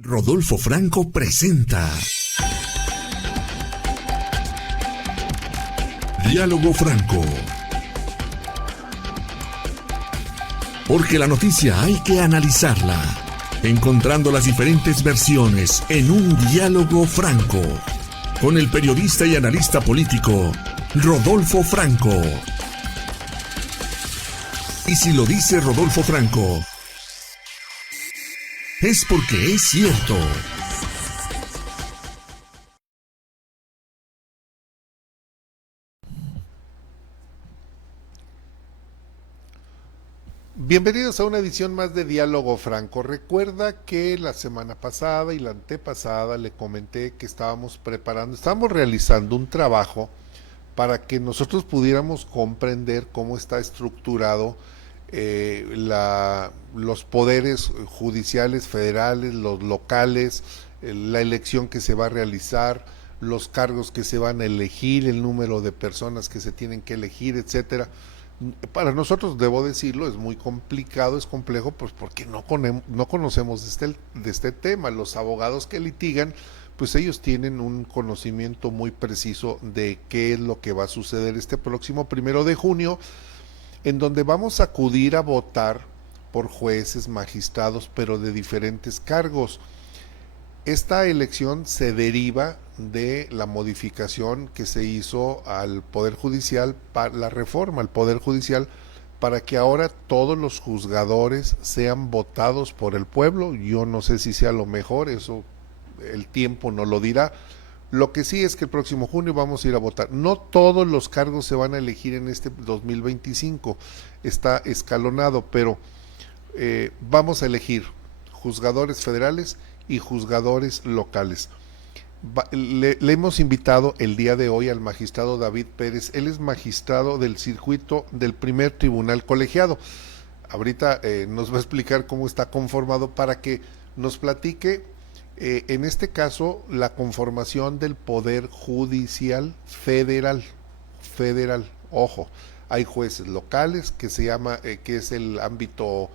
Rodolfo Franco presenta Diálogo Franco. Porque la noticia hay que analizarla, encontrando las diferentes versiones en un diálogo franco, con el periodista y analista político Rodolfo Franco. Y si lo dice Rodolfo Franco, es porque es cierto. Bienvenidos a una edición más de Diálogo Franco. Recuerda que la semana pasada y la antepasada le comenté que estábamos realizando un trabajo para que nosotros pudiéramos comprender cómo está estructurado los poderes judiciales federales, los locales, la elección que se va a realizar, los cargos que se van a elegir, el número de personas que se tienen que elegir, etcétera. Para nosotros, debo decirlo, es muy complicado, es complejo, pues porque no conocemos de este tema. Los abogados que litigan, pues ellos tienen un conocimiento muy preciso de qué es lo que va a suceder este próximo 1 de junio, en donde vamos a acudir a votar por jueces, magistrados, pero de diferentes cargos. Esta elección se deriva de la modificación que se hizo al Poder Judicial, la reforma al Poder Judicial, para que ahora todos los juzgadores sean votados por el pueblo. Yo no sé si sea lo mejor, eso el tiempo nos lo dirá. Lo que sí es que el próximo junio vamos a ir a votar. No todos los cargos se van a elegir en este 2025, está escalonado, pero vamos a elegir juzgadores federales y juzgadores locales. Le hemos invitado el día de hoy al magistrado David Pérez. Él es magistrado del circuito del primer tribunal colegiado. Ahorita nos va a explicar cómo está conformado para que nos platique en este caso la conformación del Poder Judicial Federal. Ojo, hay jueces locales que se llama, que es el ámbito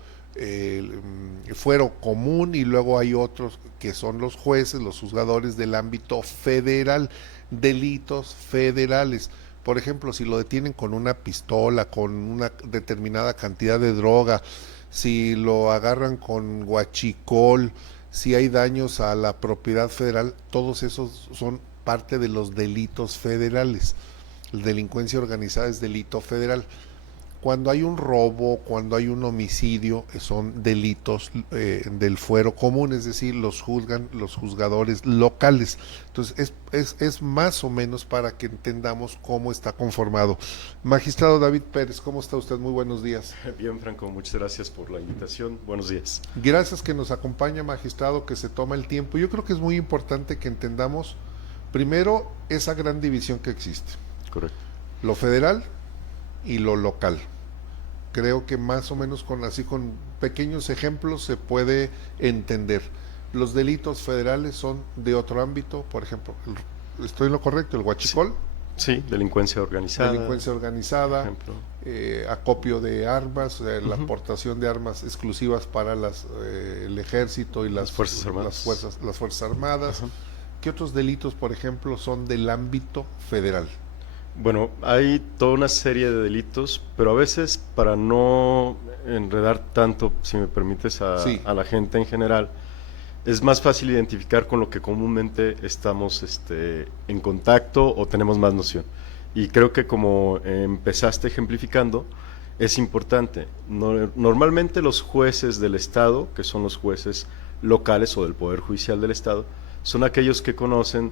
fuero común, y luego hay otros que son los jueces, los juzgadores del ámbito federal, delitos federales. Por ejemplo, si lo detienen con una pistola, con una determinada cantidad de droga, si lo agarran con huachicol, si hay daños a la propiedad federal, todos esos son parte de los delitos federales. La delincuencia organizada es delito federal. Cuando hay un robo, cuando hay un homicidio, son delitos del fuero común, es decir, los juzgan los juzgadores locales. Entonces, es más o menos para que entendamos cómo está conformado. Magistrado David Pérez, ¿cómo está usted? Muy buenos días. Bien, Franco, muchas gracias por la invitación. Buenos días. Gracias que nos acompaña, magistrado, que se toma el tiempo. Yo creo que es muy importante que entendamos, primero, esa gran división que existe. Correcto. Lo federal y lo local. Creo que más o menos con pequeños ejemplos se puede entender. Los delitos federales son de otro ámbito, por ejemplo, ¿estoy en lo correcto? ¿El huachicol? Sí, delincuencia organizada. Delincuencia organizada, acopio de armas, la aportación de armas exclusivas para el ejército y las Fuerzas Armadas. Las Fuerzas Armadas. ¿Qué otros delitos, por ejemplo, son del ámbito federal? Bueno, hay toda una serie de delitos, pero a veces, para no enredar tanto, si me permites, a la gente en general, es más fácil identificar con lo que comúnmente estamos en contacto o tenemos más noción. Y creo que, como empezaste ejemplificando, es importante. Normalmente los jueces del Estado, que son los jueces locales o del Poder Judicial del Estado, son aquellos que conocen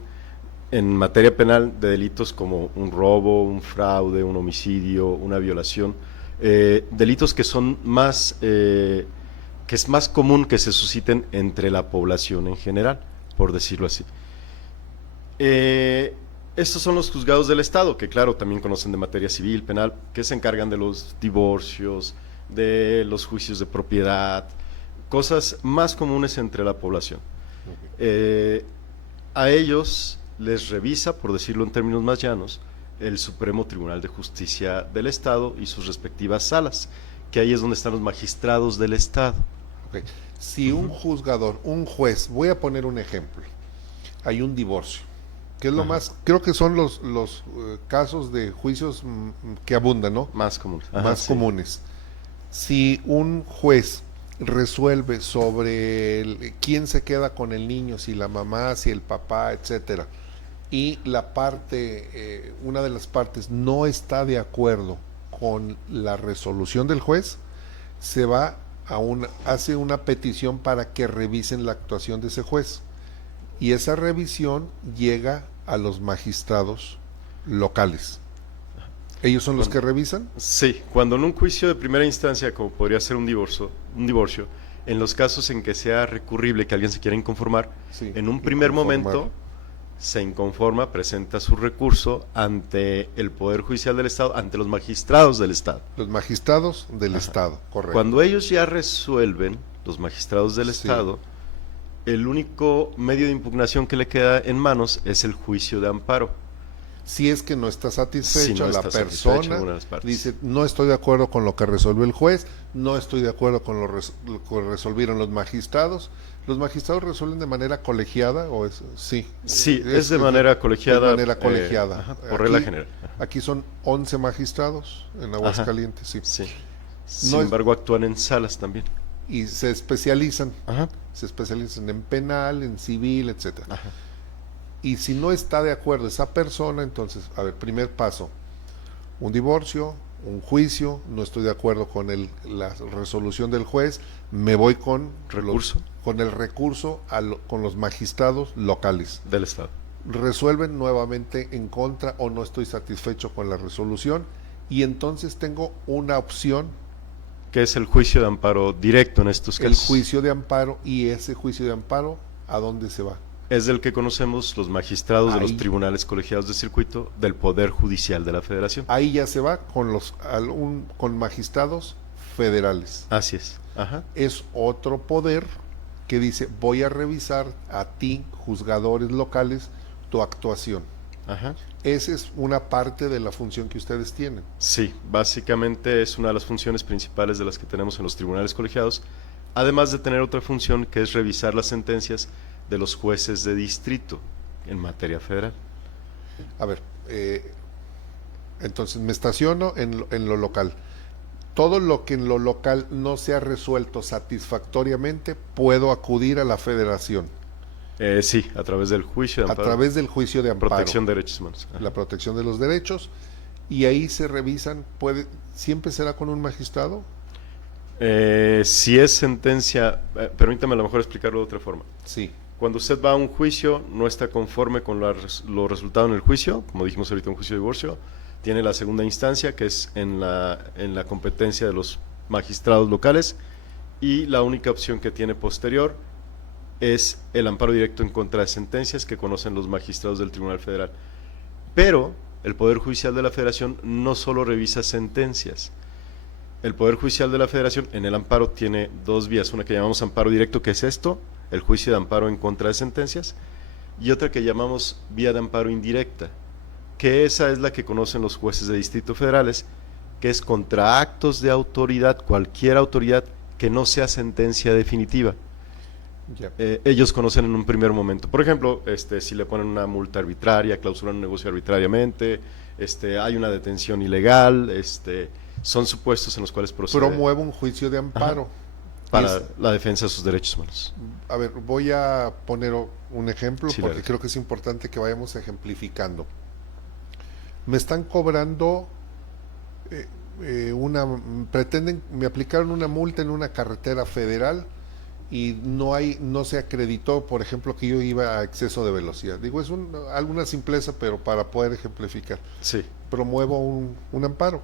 en materia penal de delitos como un robo, un fraude, un homicidio, una violación, delitos que son más, que es más común que se susciten entre la población en general, por decirlo así. Estos son los juzgados del Estado, que claro, también conocen de materia civil, penal, que se encargan de los divorcios, de los juicios de propiedad, cosas más comunes entre la población. A ellos les revisa, por decirlo en términos más llanos, el Supremo Tribunal de Justicia del Estado y sus respectivas salas, que ahí es donde están los magistrados del Estado. Okay. Si un juzgador, un juez, voy a poner un ejemplo, hay un divorcio, que es lo más, creo que son los casos de juicios que abundan, ¿no? Más comunes. Más comunes. Si un juez resuelve sobre quién se queda con el niño, si la mamá, si el papá, etcétera, y la parte, una de las partes no está de acuerdo con la resolución del juez, se va hace una petición para que revisen la actuación de ese juez, y esa revisión llega a los magistrados locales. ¿Ellos son los que revisan? Sí, cuando en un juicio de primera instancia, como podría ser un divorcio, en los casos en que sea recurrible, que alguien se quiera inconformar, sí, en un primer momento se inconforma, presenta su recurso ante el Poder Judicial del Estado, ante los magistrados del Estado. Los magistrados del Estado, correcto. Cuando ellos ya resuelven, los magistrados del Estado, el único medio de impugnación que le queda en manos es el juicio de amparo. Si es que no está satisfecha la persona, dice, no estoy de acuerdo con lo que resolvió el juez, no estoy de acuerdo con lo que resolvieron los magistrados. ¿Los magistrados resuelven de manera colegiada o es? Sí, es de manera colegiada. De manera colegiada. Por regla general. Aquí son 11 magistrados en Aguascalientes, sí. Sin embargo, actúan en salas también. Y se especializan. Se especializan en penal, en civil, etcétera. Y si no está de acuerdo esa persona, entonces, a ver, primer paso, un divorcio, un juicio, no estoy de acuerdo con la resolución del juez, me voy con el recurso con los magistrados locales del Estado. Resuelven nuevamente en contra o no estoy satisfecho con la resolución, y entonces tengo una opción. Que es el juicio de amparo directo en estos casos. El juicio de amparo, y ese juicio de amparo, ¿a dónde se va? Es del que conocemos los magistrados de los tribunales colegiados de circuito del Poder Judicial de la Federación. Ahí ya se va con magistrados federales. Así es. Es otro poder que dice, voy a revisar a ti, juzgadores locales, tu actuación. Esa es una parte de la función que ustedes tienen. Sí, básicamente es una de las funciones principales de las que tenemos en los tribunales colegiados, además de tener otra función que es revisar las sentencias de los jueces de distrito en materia federal. A ver, entonces me estaciono en lo local. Todo lo que en lo local no se ha resuelto satisfactoriamente, puedo acudir a la federación. Sí, a través del juicio de amparo. A través del juicio de amparo. Protección de derechos humanos. La protección de los derechos. Y ahí se revisan, ¿siempre será con un magistrado? Si es sentencia, permítame a lo mejor explicarlo de otra forma. Sí. Cuando usted va a un juicio, no está conforme con los resultados en el juicio, como dijimos ahorita, un juicio de divorcio, tiene la segunda instancia, que es en la competencia de los magistrados locales, y la única opción que tiene posterior es el amparo directo en contra de sentencias que conocen los magistrados del Tribunal Federal. Pero el Poder Judicial de la Federación no solo revisa sentencias. El Poder Judicial de la Federación en el amparo tiene dos vías, una que llamamos amparo directo, que es esto, el juicio de amparo en contra de sentencias, y otra que llamamos vía de amparo indirecta, que esa es la que conocen los jueces de distrito federales, que es contra actos de autoridad, cualquier autoridad que no sea sentencia definitiva. Ellos conocen en un primer momento. Por ejemplo, si le ponen una multa arbitraria, clausuran un negocio arbitrariamente, hay una detención ilegal, son supuestos en los cuales procede. Promueve un juicio de amparo. Para la defensa de sus derechos humanos. A ver, voy a poner un ejemplo, porque creo que es importante que vayamos ejemplificando. Me están cobrando me aplicaron una multa en una carretera federal y no se acreditó, por ejemplo, que yo iba a exceso de velocidad. Digo, es alguna simpleza, pero para poder ejemplificar. Sí. Promuevo un amparo,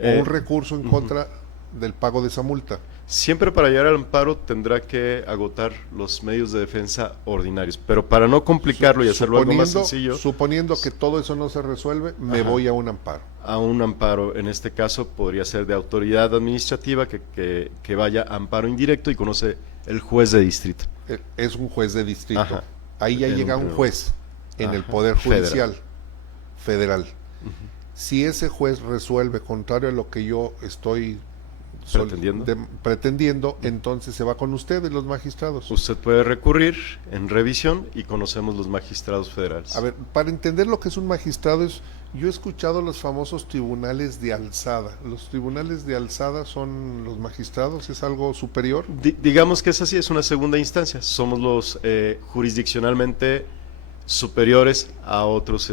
o un recurso en contra del pago de esa multa. Siempre para llegar al amparo tendrá que agotar los medios de defensa ordinarios, pero para no complicarlo y hacerlo algo más sencillo. Suponiendo que todo eso no se resuelve, me voy a un amparo. A un amparo, en este caso podría ser de autoridad administrativa que vaya a amparo indirecto y conoce el juez de distrito. Es un juez de distrito. Ahí ya llega un juez en el Poder Judicial Federal. Si ese juez resuelve contrario a lo que yo estoy pretendiendo, entonces se va con ustedes, los magistrados. Usted puede recurrir en revisión y conocemos los magistrados federales. A ver, para entender lo que es un magistrado, yo he escuchado los famosos tribunales de alzada. ¿Los tribunales de alzada son los magistrados? ¿Es algo superior? Digamos que es así, es una segunda instancia. Somos los jurisdiccionalmente superiores a otros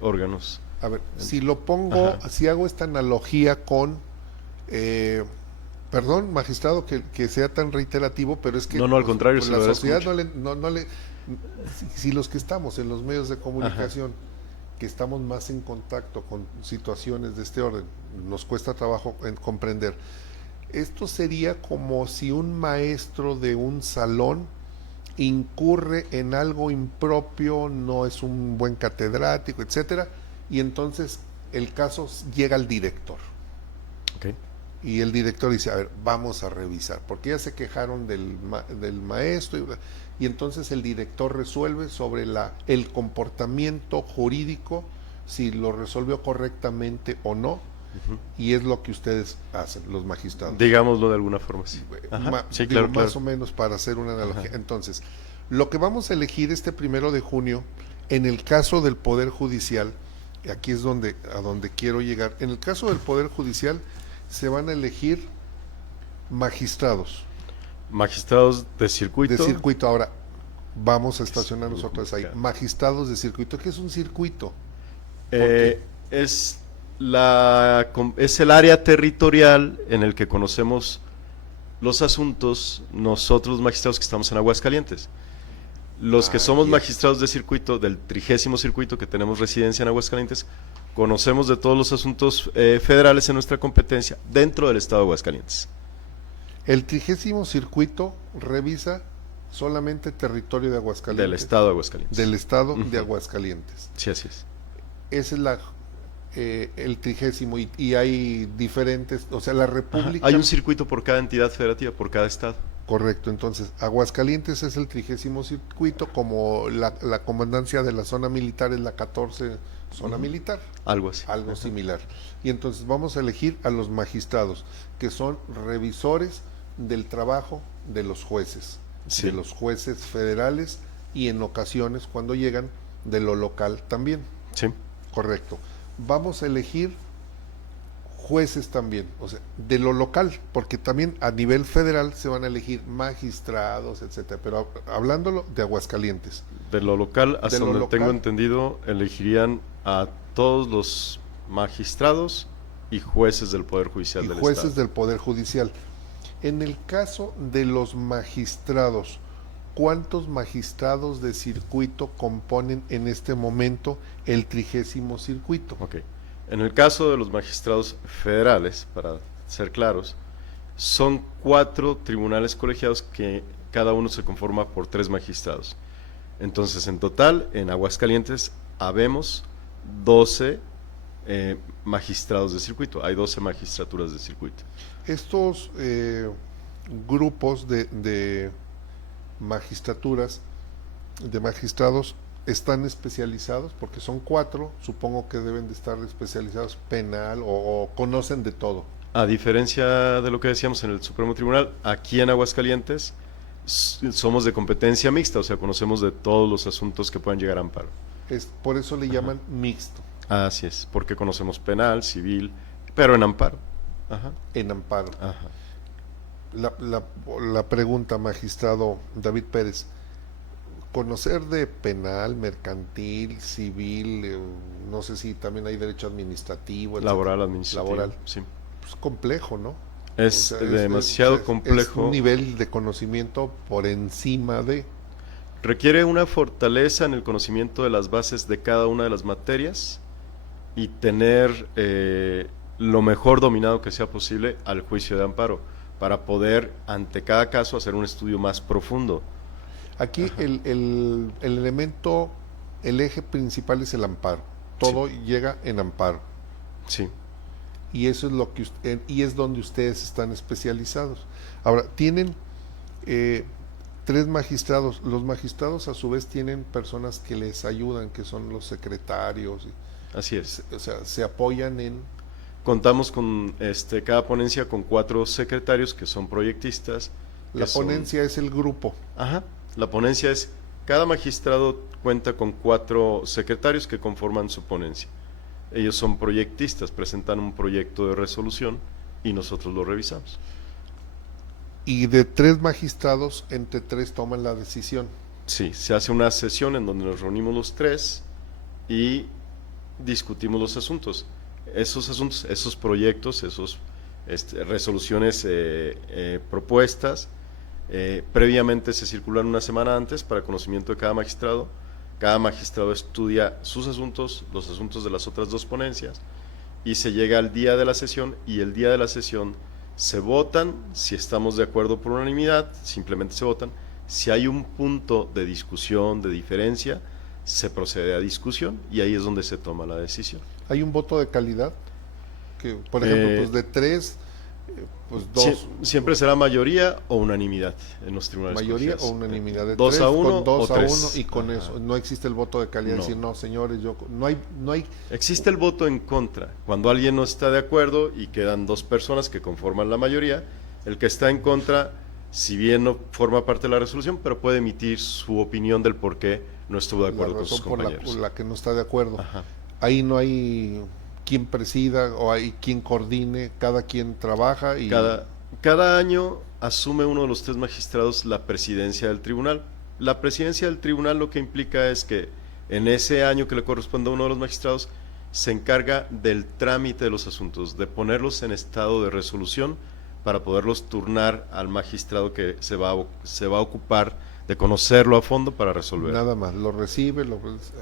órganos. A ver, si lo pongo, si hago esta analogía con, perdón, magistrado, que sea tan reiterativo, pero es que no, al contrario, pues, la sociedad no le si los que estamos en los medios de comunicación, que estamos más en contacto con situaciones de este orden, nos cuesta trabajo comprender. Esto sería como si un maestro de un salón incurre en algo impropio, no es un buen catedrático, etcétera, y entonces el caso llega al director. Okay. Y el director dice, a ver, vamos a revisar, porque ya se quejaron del maestro, y entonces el director resuelve sobre el comportamiento jurídico, si lo resolvió correctamente o no, y es lo que ustedes hacen, los magistrados. Digámoslo de alguna forma, sí. Sí, claro, más o menos para hacer una analogía. Entonces, lo que vamos a elegir este 1 de junio, en el caso del Poder Judicial, aquí es a donde quiero llegar, en el caso del Poder Judicial, se van a elegir magistrados. Magistrados de circuito. De circuito. Ahora, vamos a estacionar nosotros ahí. Magistrados de circuito. ¿Qué es un circuito? Es el área territorial en el que conocemos los asuntos nosotros magistrados que estamos en Aguascalientes. Los que somos magistrados de circuito, del 30º circuito que tenemos residencia en Aguascalientes, conocemos de todos los asuntos federales en nuestra competencia dentro del estado de Aguascalientes. El 30º circuito revisa solamente territorio de Aguascalientes. Del estado de Aguascalientes. Del estado de Aguascalientes. Sí, así es. Ese es el 30º y hay diferentes, o sea, la República... Hay un circuito por cada entidad federativa, por cada estado. Correcto, entonces Aguascalientes es el 30º circuito, como la comandancia de la zona militar es la 14 zona militar. Algo así. Algo similar. Y entonces vamos a elegir a los magistrados, que son revisores del trabajo de los jueces, de los jueces federales y en ocasiones cuando llegan de lo local también. Sí. Correcto. Vamos a elegir jueces también, o sea, de lo local, porque también a nivel federal se van a elegir magistrados, etcétera, pero hablándolo de Aguascalientes. De lo local, hasta donde tengo entendido, elegirían a todos los magistrados y jueces del Poder Judicial del Estado. Jueces del Poder Judicial. En el caso de los magistrados, ¿cuántos magistrados de circuito componen en este momento el 30º circuito? Okay. En el caso de los magistrados federales, para ser claros, son 4 tribunales colegiados que cada uno se conforma por 3 magistrados. Entonces, en total, en Aguascalientes habemos 12 magistrados de circuito. Hay 12 magistraturas de circuito. Estos grupos de magistraturas, de magistrados, ¿están especializados? Porque son 4, supongo que deben de estar especializados penal o conocen de todo. A diferencia de lo que decíamos en el Supremo Tribunal, aquí en Aguascalientes somos de competencia mixta, o sea, conocemos de todos los asuntos que puedan llegar a amparo. Por eso le llaman mixto. Así es, porque conocemos penal, civil, pero en amparo. En amparo. La pregunta, magistrado David Pérez, conocer de penal, mercantil, civil, no sé si también hay derecho administrativo, laboral, administrativo, laboral, sí. Pues complejo, ¿no? Es demasiado complejo. Es un nivel de conocimiento por encima de... Requiere una fortaleza en el conocimiento de las bases de cada una de las materias y tener lo mejor dominado que sea posible al juicio de amparo, para poder, ante cada caso, hacer un estudio más profundo. Aquí el elemento, el eje principal es el amparo. Todo llega en amparo. Sí. Y eso es lo que y es donde ustedes están especializados. Ahora, tienen 3 magistrados. Los magistrados a su vez tienen personas que les ayudan, que son los secretarios. Así es. O sea, se apoyan en... Contamos con cada ponencia con 4 secretarios que son proyectistas. La ponencia es el grupo. Ajá, la ponencia es, cada magistrado cuenta con 4 secretarios que conforman su ponencia. Ellos son proyectistas, presentan un proyecto de resolución y nosotros lo revisamos. Y de 3 magistrados, entre 3 toman la decisión. Sí, se hace una sesión en donde nos reunimos los 3 y discutimos los asuntos. Esos proyectos, resoluciones propuestas, previamente se circulan una semana antes para conocimiento de cada magistrado. Cada magistrado estudia sus asuntos, los asuntos de las otras 2 ponencias, y se llega al día de la sesión, y el día de la sesión se votan. Si estamos de acuerdo por unanimidad, simplemente se votan. Si hay un punto de discusión, de diferencia, se procede a discusión, y ahí es donde se toma la decisión. ¿Hay un voto de calidad? Que, por ejemplo, pues de 3, pues 2. Siempre será mayoría o unanimidad en los tribunales. Mayoría o unanimidad. De 2 a 1 con 2 o a 1 3. y con eso. No existe el voto de calidad. No. Decir, no, señores, no hay. Existe el voto en contra. Cuando alguien no está de acuerdo y quedan 2 personas que conforman la mayoría, el que está en contra, si bien no forma parte de la resolución, pero puede emitir su opinión del por qué no estuvo de acuerdo con sus compañeros. Por la que no está de acuerdo. Ajá. Ahí no hay quien presida o hay quien coordine, cada quien trabaja y cada año asume uno de los 3 magistrados la presidencia del tribunal. La presidencia del tribunal lo que implica es que en ese año que le corresponde a uno de los magistrados se encarga del trámite de los asuntos, de ponerlos en estado de resolución para poderlos turnar al magistrado que se va a ocupar de conocerlo a fondo para resolver. Nada más, lo recibe,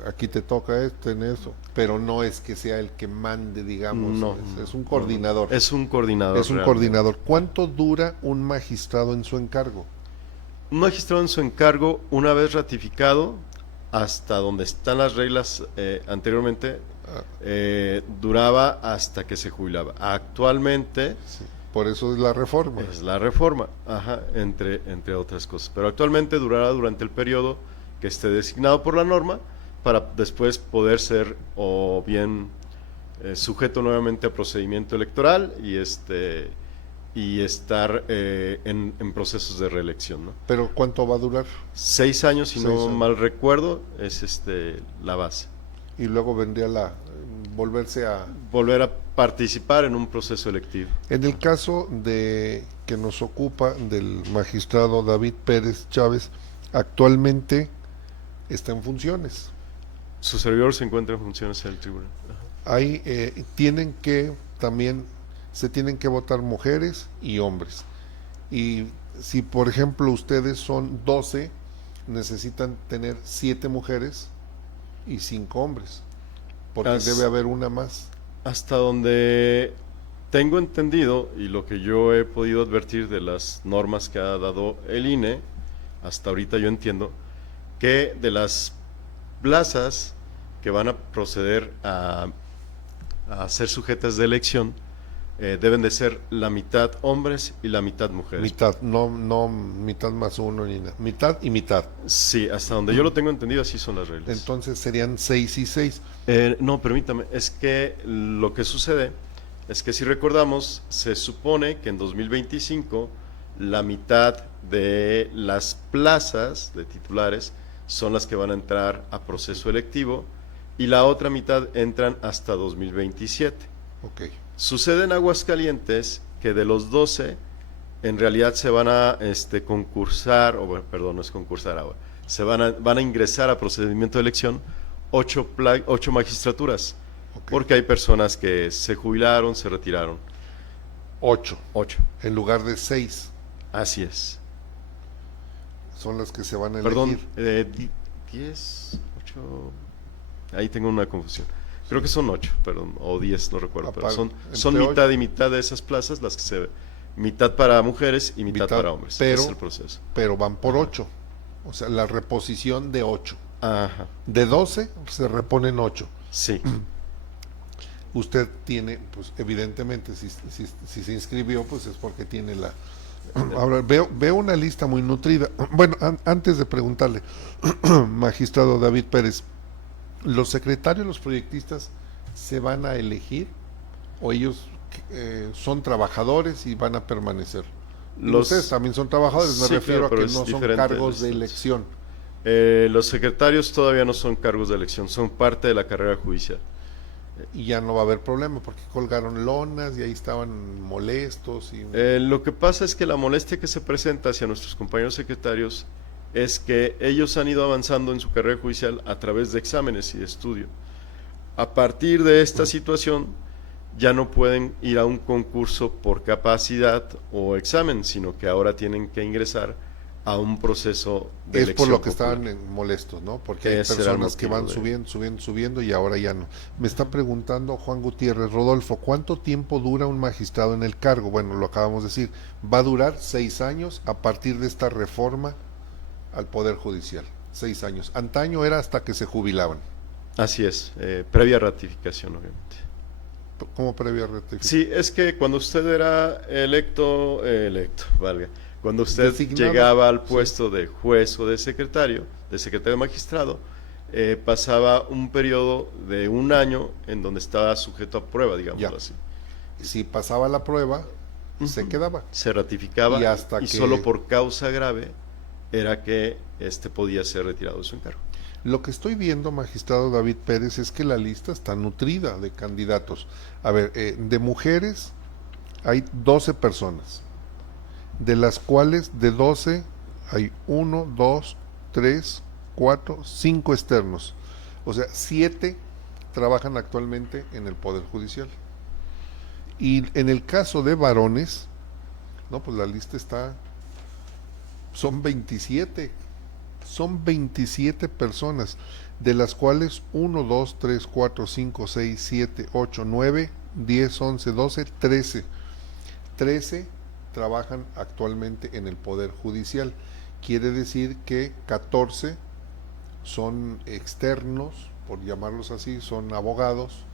aquí te toca esto, en eso, pero no es que sea el que mande, digamos, no, es un coordinador. Es un coordinador. Es un coordinador. ¿Cuánto dura un magistrado en su encargo? Un magistrado en su encargo, una vez ratificado, hasta donde están las reglas anteriormente, duraba hasta que se jubilaba. Actualmente... Sí. Por eso es la reforma. Es la reforma, ajá, entre otras cosas. Pero actualmente durará durante el periodo que esté designado por la norma, para después poder ser o bien sujeto nuevamente a procedimiento electoral y estar en procesos de reelección, ¿no? ¿Pero cuánto va a durar? 6 años, si no mal recuerdo, es la base. Y luego vendría volver a participar en un proceso electivo. En el caso de que nos ocupa del magistrado David Pérez Chávez, actualmente está en funciones. Su servidor se encuentra en funciones en el tribunal. Ahí se tienen que votar mujeres y hombres. Y si por ejemplo ustedes son 12, necesitan tener 7 mujeres y 5 hombres, porque debe haber una más. Hasta donde tengo entendido, y lo que yo he podido advertir de las normas que ha dado el INE, hasta ahorita yo entiendo que de las plazas que van a proceder a ser sujetas de elección, deben de ser la mitad hombres y la mitad mujeres. Mitad, no mitad más uno ni nada, mitad y mitad. Sí, hasta donde yo lo tengo entendido, así son las reglas. Entonces serían 6 y 6. No, permítame, es que lo que sucede es que si recordamos, se supone que en 2025 la mitad de las plazas de titulares son las que van a entrar a proceso electivo y la otra mitad entran hasta 2027. Ok. Sucede en Aguascalientes que de los 12 en realidad se van a concursar, no es concursar ahora, van a ingresar a procedimiento de elección 8 magistraturas, okay, porque hay personas que se jubilaron, se retiraron. 8 en lugar de 6. Así es. Son las que se van a elegir. Perdón, 10, 8, ahí tengo una confusión. Creo que son 8, perdón, o 10, no recuerdo, pero son mitad 8 y mitad de esas plazas, las que mitad para mujeres y mitad para hombres. Pero, es el proceso. Pero van por 8, o sea, la reposición de 8. Ajá. De 12 se reponen 8. Sí. Usted tiene, pues evidentemente, si se inscribió, pues es porque tiene la... Ahora, veo una lista muy nutrida. Bueno, antes de preguntarle, magistrado David Pérez, ¿los secretarios, los proyectistas, se van a elegir o ellos son trabajadores y van a permanecer. Ustedes también son trabajadores, me refiero, claro, a que no son cargos de elección. Los secretarios todavía no son cargos de elección, son parte de la carrera judicial. Y ya no va a haber problema porque colgaron lonas y ahí estaban molestos. Lo que pasa es que la molestia que se presenta hacia nuestros compañeros secretarios es que ellos han ido avanzando en su carrera judicial a través de exámenes y de estudio. A partir de esta situación ya no pueden ir a un concurso por capacidad o examen, sino que ahora tienen que ingresar a un proceso de elección. Es por lo que popular. Estaban molestos, ¿no? Porque hay personas que van subiendo y ahora ya no. Me está preguntando Juan Gutiérrez, Rodolfo, ¿cuánto tiempo dura un magistrado en el cargo? Bueno, lo acabamos de decir, va a durar 6 años a partir de esta reforma al Poder Judicial. 6 años. Antaño era hasta que se jubilaban. Así es, previa ratificación, obviamente. ¿Cómo previa ratificación? Sí, es que cuando usted era electo, cuando usted designado, llegaba al puesto de juez o de secretario magistrado, pasaba un periodo de 1 año en donde estaba sujeto a prueba, digámoslo así. Si pasaba la prueba, se quedaba. Se ratificaba y solo por causa grave era que podía ser retirado de su encargo. Lo que estoy viendo, magistrado David Pérez, es que la lista está nutrida de candidatos. A ver, de mujeres hay 12 personas, de las cuales de 12 hay 1, 2, 3, 4, 5 externos. O sea, 7 trabajan actualmente en el Poder Judicial. Y en el caso de varones, no, pues la lista son 27. Son 27 personas, de las cuales 1, 2, 3, 4, 5, 6, 7, 8, 9, 10, 11, 12, 13. 13 trabajan actualmente en el Poder Judicial. Quiere decir que 14 son externos, por llamarlos así, son abogados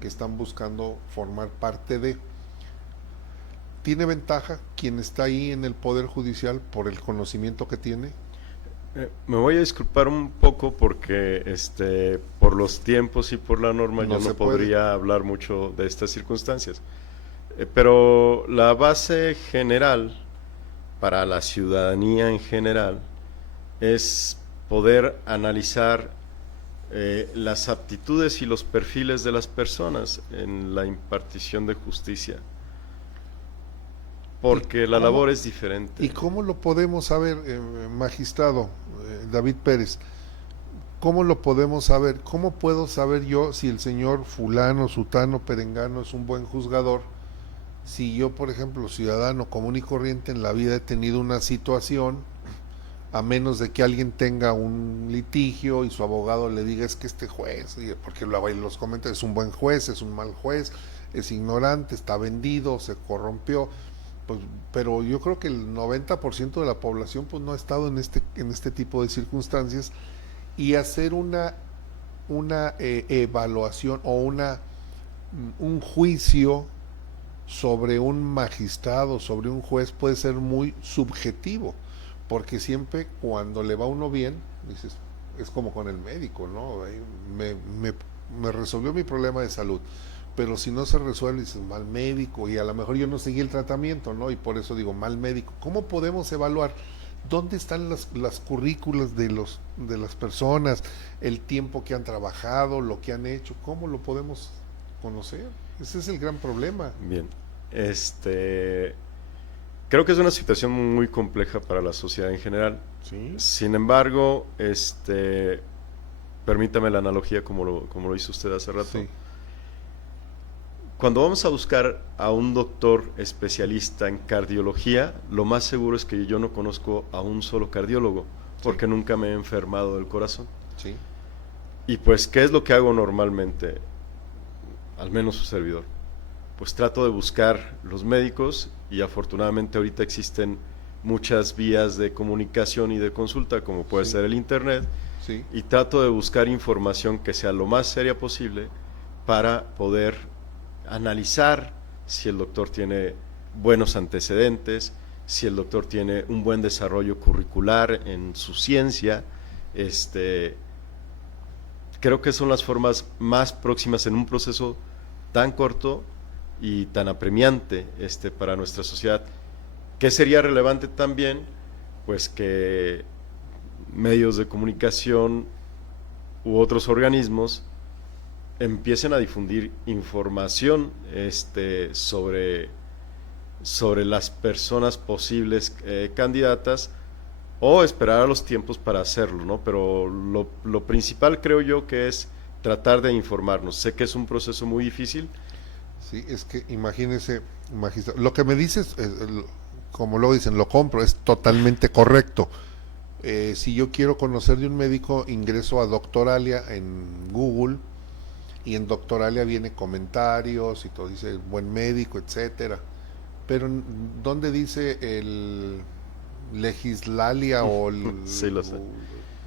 que están buscando formar parte de. ¿Tiene ventaja quien está ahí en el Poder Judicial por el conocimiento que tiene? Me voy a disculpar un poco porque por los tiempos y por la norma yo no podría hablar mucho de estas circunstancias. Pero la base general para la ciudadanía en general es poder analizar las aptitudes y los perfiles de las personas en la impartición de justicia. Porque la labor es diferente. ¿Y cómo lo podemos saber, magistrado David Pérez? ¿Cómo lo podemos saber? ¿Cómo puedo saber yo si el señor fulano, sutano, perengano es un buen juzgador? Si yo, por ejemplo, ciudadano común y corriente en la vida he tenido una situación, a menos de que alguien tenga un litigio y su abogado le diga es que este juez, porque los comentarios, es un buen juez, es un mal juez, es ignorante, está vendido, se corrompió. Pues, pero yo creo que el 90% de la población pues no ha estado en este tipo de circunstancias, y hacer una evaluación o un juicio sobre un magistrado, sobre un juez, puede ser muy subjetivo, porque siempre cuando le va uno bien, dices, es como con el médico, ¿no? Me resolvió mi problema de salud, pero si no se resuelve, dices, mal médico, y a lo mejor yo no seguí el tratamiento, ¿no? Y por eso digo, mal médico. ¿Cómo podemos evaluar? ¿Dónde están las currículas de las personas, el tiempo que han trabajado, lo que han hecho? ¿Cómo lo podemos conocer? Ese es el gran problema. Bien, creo que es una situación muy compleja para la sociedad en general. ¿Sí? Sin embargo, permítame la analogía como lo hizo usted hace rato. Sí. Cuando vamos a buscar a un doctor especialista en cardiología, lo más seguro es que yo no conozco a un solo cardiólogo, porque nunca me he enfermado del corazón. Sí. Y pues, ¿qué es lo que hago normalmente? Al menos su servidor. Pues trato de buscar los médicos, y afortunadamente ahorita existen muchas vías de comunicación y de consulta, como puede ser el internet, y trato de buscar información que sea lo más seria posible para poder analizar si el doctor tiene buenos antecedentes, si el doctor tiene un buen desarrollo curricular en su ciencia. Creo que son las formas más próximas en un proceso tan corto y tan apremiante para nuestra sociedad. ¿Qué sería relevante también? Pues que medios de comunicación u otros organismos empiecen a difundir información sobre las personas posibles candidatas, o esperar a los tiempos para hacerlo, ¿no? Pero lo principal creo yo que es tratar de informarnos. Sé que es un proceso muy difícil. Sí, es que imagínese, magistrado, lo que me dices, como luego dicen, lo compro, es totalmente correcto. Si yo quiero conocer de un médico, ingreso a Doctoralia en Google, y en Doctoralia viene comentarios y todo, dice buen médico, etcétera. Pero ¿dónde dice el Legislalia o el, sí, lo sé.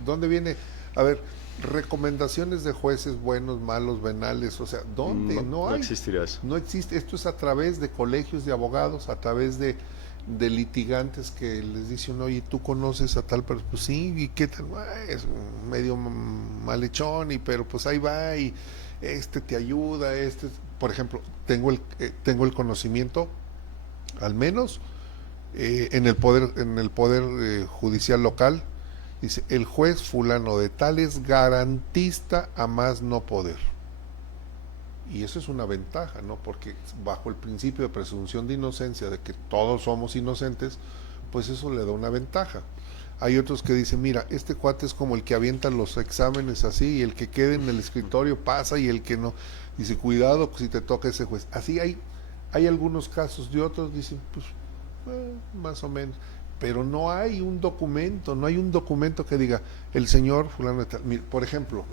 ¿dónde viene? A ver, recomendaciones de jueces buenos, malos, venales, o sea, ¿dónde? No hay. No existiría eso. No existe. Esto es a través de colegios de abogados, a través de litigantes que les dicen, oye, ¿tú conoces a tal persona? Pues sí, ¿y qué tal? Es medio malhechón, pero pues ahí va, y te ayuda, por ejemplo, tengo el conocimiento, al menos en el poder judicial local, dice, el juez fulano de tal es garantista a más no poder. Y eso es una ventaja, ¿no? Porque bajo el principio de presunción de inocencia, de que todos somos inocentes, pues eso le da una ventaja. Hay otros que dicen, mira, este cuate es como el que avienta los exámenes así, y el que quede en el escritorio pasa, y el que no, dice, cuidado si te toca ese juez. Así hay algunos casos, de otros dicen, pues, más o menos. Pero no hay un documento que diga, el señor fulano de tal. Mira, por ejemplo,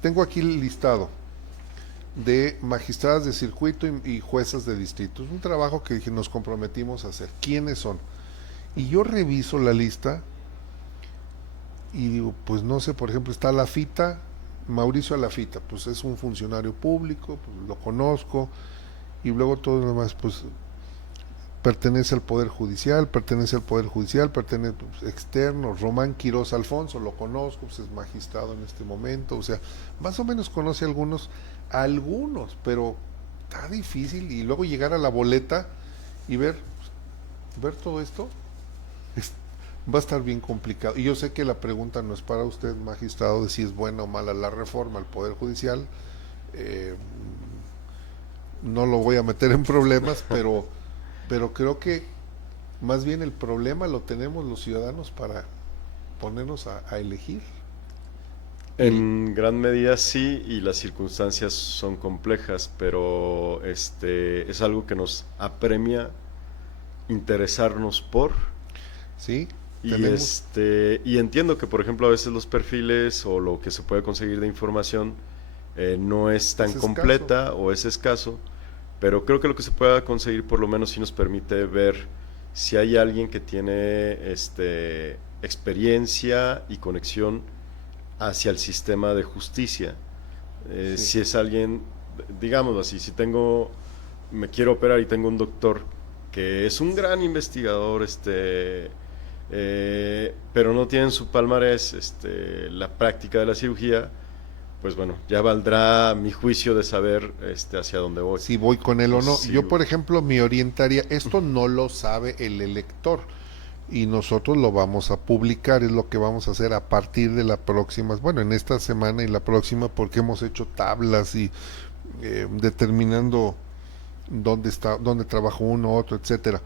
tengo aquí el listado de magistradas de circuito y juezas de distrito. Es un trabajo que nos comprometimos a hacer. ¿Quiénes son? Y yo reviso la lista y digo, pues no sé, por ejemplo, está Lafita, Mauricio Lafita, pues es un funcionario público, pues lo conozco, y luego todo lo demás, pues pertenece al Poder Judicial, pertenece pues, externo. Román Quirós Alfonso, lo conozco, pues es magistrado en este momento, o sea, más o menos conoce algunos, pero está difícil, y luego llegar a la boleta y ver todo esto, va a estar bien complicado. Y yo sé que la pregunta no es para usted, magistrado, de si es buena o mala la reforma al Poder Judicial, no lo voy a meter en problemas, pero creo que más bien el problema lo tenemos los ciudadanos para ponernos a elegir. En gran medida sí, y las circunstancias son complejas, pero es algo que nos apremia interesarnos por. Sí. Y entiendo que, por ejemplo, a veces los perfiles o lo que se puede conseguir de información no es tan completa o es escaso, pero creo que lo que se pueda conseguir por lo menos sí nos permite ver si hay alguien que tiene experiencia y conexión hacia el sistema de justicia. Sí. Si es alguien, digámoslo así, si me quiero operar y tengo un doctor que es un gran investigador, pero no tiene en su palmarés la práctica de la cirugía, pues bueno, ya valdrá mi juicio de saber hacia dónde voy. Si voy con él o no. Sí. Yo, por ejemplo, me orientaría, esto no lo sabe el elector, y nosotros lo vamos a publicar, es lo que vamos a hacer a partir de la próxima, bueno, en esta semana y la próxima, porque hemos hecho tablas y determinando dónde trabajó uno, otro, etcétera.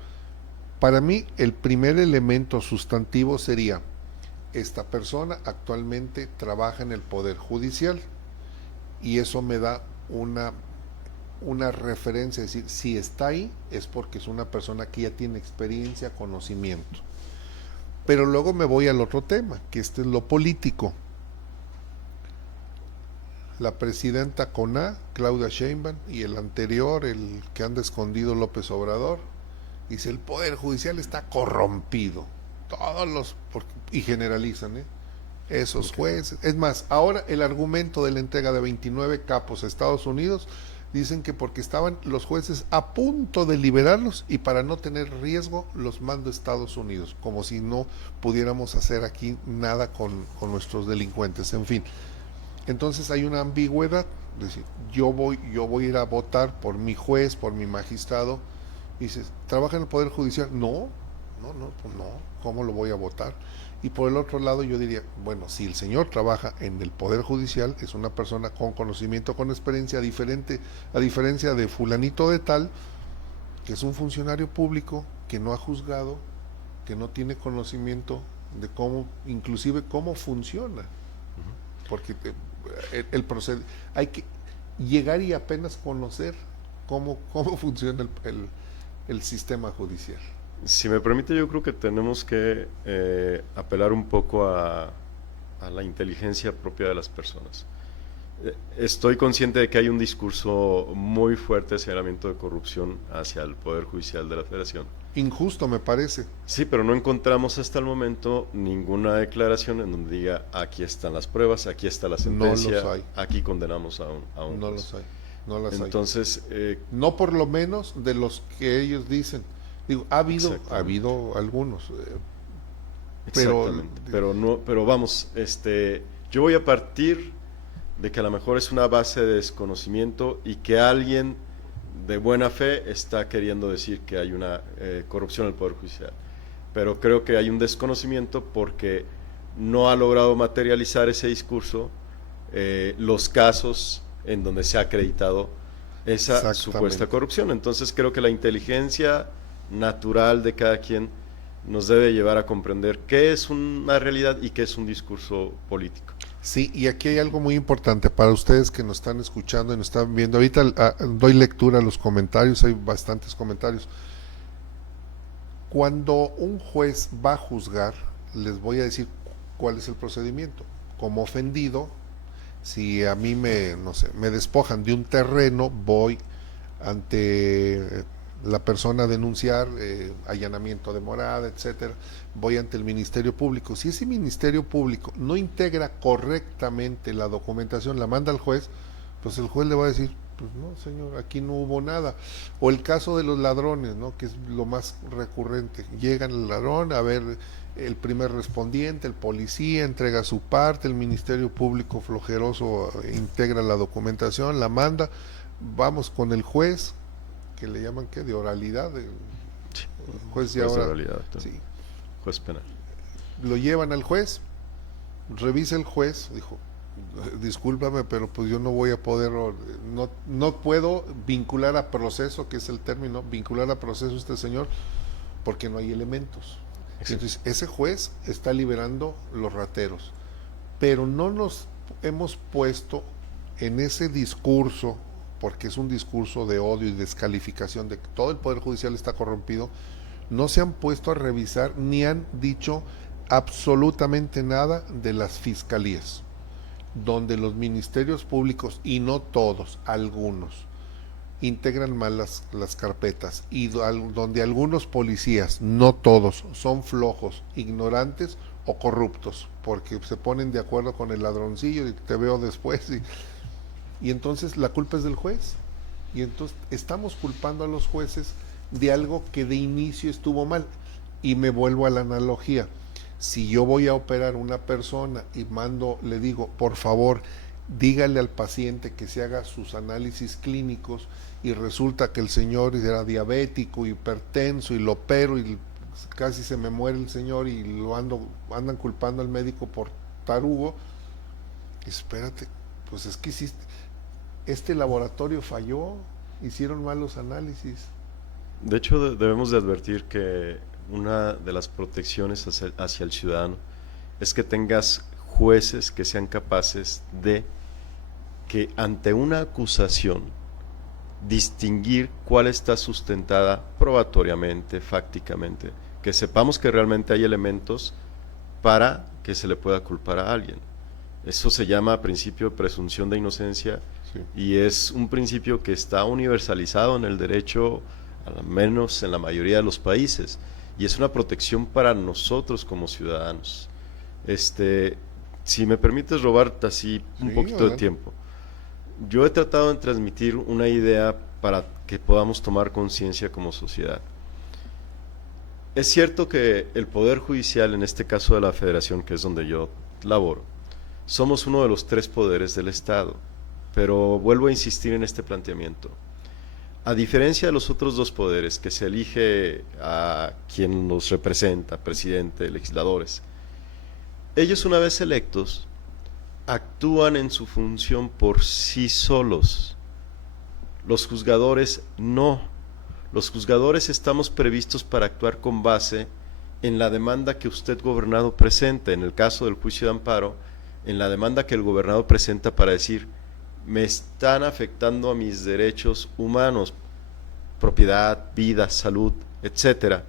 Para mí, el primer elemento sustantivo sería, esta persona actualmente trabaja en el Poder Judicial, y eso me da una referencia, es decir, si está ahí es porque es una persona que ya tiene experiencia, conocimiento. Pero luego me voy al otro tema, que es lo político. La presidenta CONA, Claudia Sheinbaum, y el anterior, el que anda escondido, López Obrador, dice, el Poder Judicial está corrompido. Y generalizan, esos jueces. Es más, ahora el argumento de la entrega de 29 capos a Estados Unidos, dicen que porque estaban los jueces a punto de liberarlos, y para no tener riesgo los mando a Estados Unidos, como si no pudiéramos hacer aquí nada con nuestros delincuentes, en fin. Entonces hay una ambigüedad. Decir, yo voy a ir a votar por mi juez, por mi magistrado. Y dices, ¿trabaja en el Poder Judicial? No, pues no, ¿cómo lo voy a votar? Y por el otro lado yo diría, bueno, si el señor trabaja en el Poder Judicial, es una persona con conocimiento, con experiencia, a diferencia de fulanito de tal, que es un funcionario público, que no ha juzgado, que no tiene conocimiento de cómo, inclusive cómo funciona. Porque el procedimiento, hay que llegar y apenas conocer cómo funciona el sistema judicial. Si me permite, yo creo que tenemos que apelar un poco a la inteligencia propia de las personas. Estoy consciente de que hay un discurso muy fuerte de señalamiento de corrupción hacia el Poder Judicial de la Federación. Injusto, me parece. Sí, pero no encontramos hasta el momento ninguna declaración en donde diga, aquí están las pruebas, aquí está la sentencia, no los hay. Aquí condenamos a un no juez. Los hay, no las Entonces, hay. No por lo menos de los que ellos dicen. Digo, ha habido algunos. Pero vamos, yo voy a partir de que a lo mejor es una base de desconocimiento y que alguien de buena fe está queriendo decir que hay una corrupción en el Poder Judicial. Pero creo que hay un desconocimiento porque no ha logrado materializar ese discurso los casos en donde se ha acreditado esa supuesta corrupción. Entonces creo que la inteligencia natural de cada quien nos debe llevar a comprender qué es una realidad y qué es un discurso político. Sí, y aquí hay algo muy importante para ustedes que nos están escuchando y nos están viendo. Ahorita doy lectura a los comentarios, hay bastantes comentarios. Cuando un juez va a juzgar, les voy a decir cuál es el procedimiento. Como ofendido, si a mí me despojan de un terreno, voy ante la persona a denunciar allanamiento de morada, etcétera, voy ante el Ministerio Público. Si ese Ministerio Público no integra correctamente la documentación, la manda al juez, pues el juez le va a decir, pues no, señor, aquí no hubo nada. O el caso de los ladrones, ¿no?, que es lo más recurrente. Llegan el ladrón, a ver, el primer respondiente, el policía, entrega su parte, el Ministerio Público flojeroso integra la documentación, la manda, vamos con el juez, que le llaman, ¿qué?, de oralidad, juez de oralidad, sí. Juez penal. Lo llevan al juez, revisa el juez, dijo, discúlpame, pero pues yo no voy a poder, no puedo vincular a proceso, que es el término, vincular a proceso a este señor, porque no hay elementos. Entonces, ese juez está liberando los rateros, pero no nos hemos puesto en ese discurso, porque es un discurso de odio y descalificación de que todo el Poder Judicial está corrompido. No se han puesto a revisar ni han dicho absolutamente nada de las fiscalías, donde los ministerios públicos, y no todos, algunos, integran mal las carpetas, y donde algunos policías, no todos, son flojos, ignorantes o corruptos, porque se ponen de acuerdo con el ladroncillo y te veo después, y entonces la culpa es del juez, y entonces estamos culpando a los jueces de algo que de inicio estuvo mal. Y me vuelvo a la analogía, si yo voy a operar una persona y le digo, por favor, dígale al paciente que se haga sus análisis clínicos, y resulta que el señor era diabético, hipertenso, y lo opero y casi se me muere el señor, y andan culpando al médico por tarugo. Espérate, pues es que este laboratorio falló, hicieron malos análisis. De hecho, debemos de advertir que una de las protecciones hacia el ciudadano es que tengas jueces que sean capaces de que ante una acusación distinguir cuál está sustentada probatoriamente, fácticamente, que sepamos que realmente hay elementos para que se le pueda culpar a alguien. Eso se llama principio de presunción de inocencia, sí, y es un principio que está universalizado en el derecho, al menos en la mayoría de los países, y es una protección para nosotros como ciudadanos. Si me permites robarte así un poquito de tiempo, yo he tratado de transmitir una idea para que podamos tomar conciencia como sociedad. Es cierto que el Poder Judicial, en este caso de la Federación, que es donde yo laboro, somos uno de los 3 poderes del Estado. pero vuelvo a insistir en este planteamiento. A diferencia de los otros dos poderes, que se elige a quien los representa, presidente, legisladores, ellos una vez electos actúan en su función por sí solos. Los juzgadores no. Los juzgadores estamos previstos para actuar con base en la demanda que usted, gobernado, presenta. En el caso del juicio de amparo, en la demanda que el gobernado presenta para decir: me están afectando a mis derechos humanos, propiedad, vida, salud, etcétera.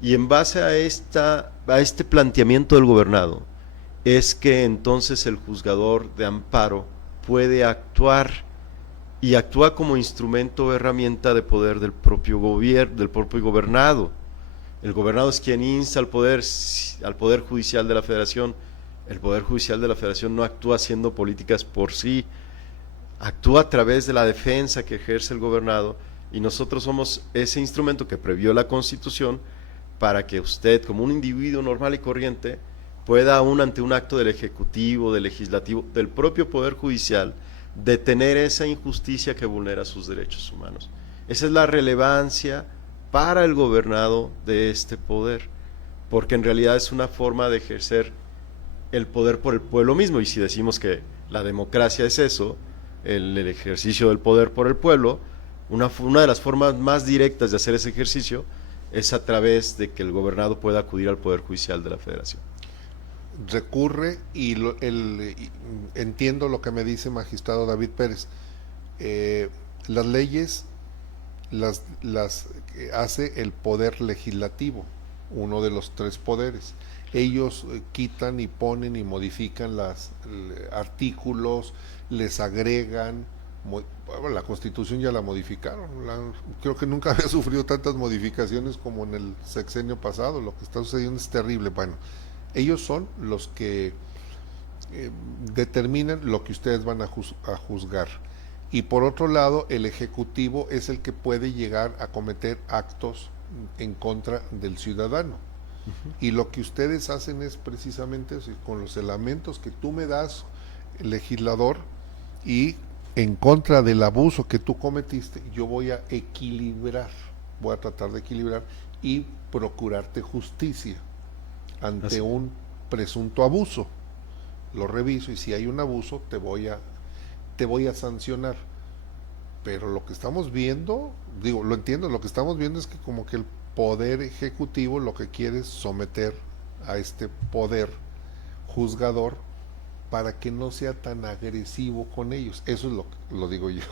Y en base a este planteamiento del gobernado, es que entonces el juzgador de amparo puede actuar, y actúa como instrumento o herramienta de poder del propio gobierno, del propio gobernado. El gobernado es quien insta al poder judicial de la Federación. El Poder Judicial de la Federación no actúa haciendo políticas por sí, actúa a través de la defensa que ejerce el gobernado, y nosotros somos ese instrumento que previó la Constitución para que usted, como un individuo normal y corriente, pueda, aún ante un acto del Ejecutivo, del Legislativo, del propio Poder Judicial, detener esa injusticia que vulnera sus derechos humanos. Esa es la relevancia para el gobernado de este poder, porque en realidad es una forma de ejercer el poder por el pueblo mismo. Y si decimos que la democracia es eso, el ejercicio del poder por el pueblo, una de las formas más directas de hacer ese ejercicio es a través de que el gobernado pueda acudir al Poder Judicial de la Federación. Recurre y entiendo lo que me dice magistrado David Pérez. Las leyes las hace el poder legislativo, uno de los tres poderes. Ellos quitan y ponen y modifican los artículos, les agregan. La Constitución ya la modificaron, creo que nunca había sufrido tantas modificaciones como en el sexenio pasado. Lo que está sucediendo es terrible. Bueno, ellos son los que determinan lo que ustedes van a juzgar, y por otro lado el Ejecutivo es el que puede llegar a cometer actos en contra del ciudadano. Y lo que ustedes hacen es precisamente eso, con los elementos que tú me das, legislador, y en contra del abuso que tú cometiste, yo voy a equilibrar, voy a tratar de equilibrar y procurarte justicia ante un presunto abuso. Lo reviso, y si hay un abuso te voy a sancionar. Pero lo que estamos viendo, lo entiendo, lo que estamos viendo es que como que el Poder Ejecutivo lo que quiere es someter a este poder juzgador para que no sea tan agresivo con ellos. Eso es lo digo yo,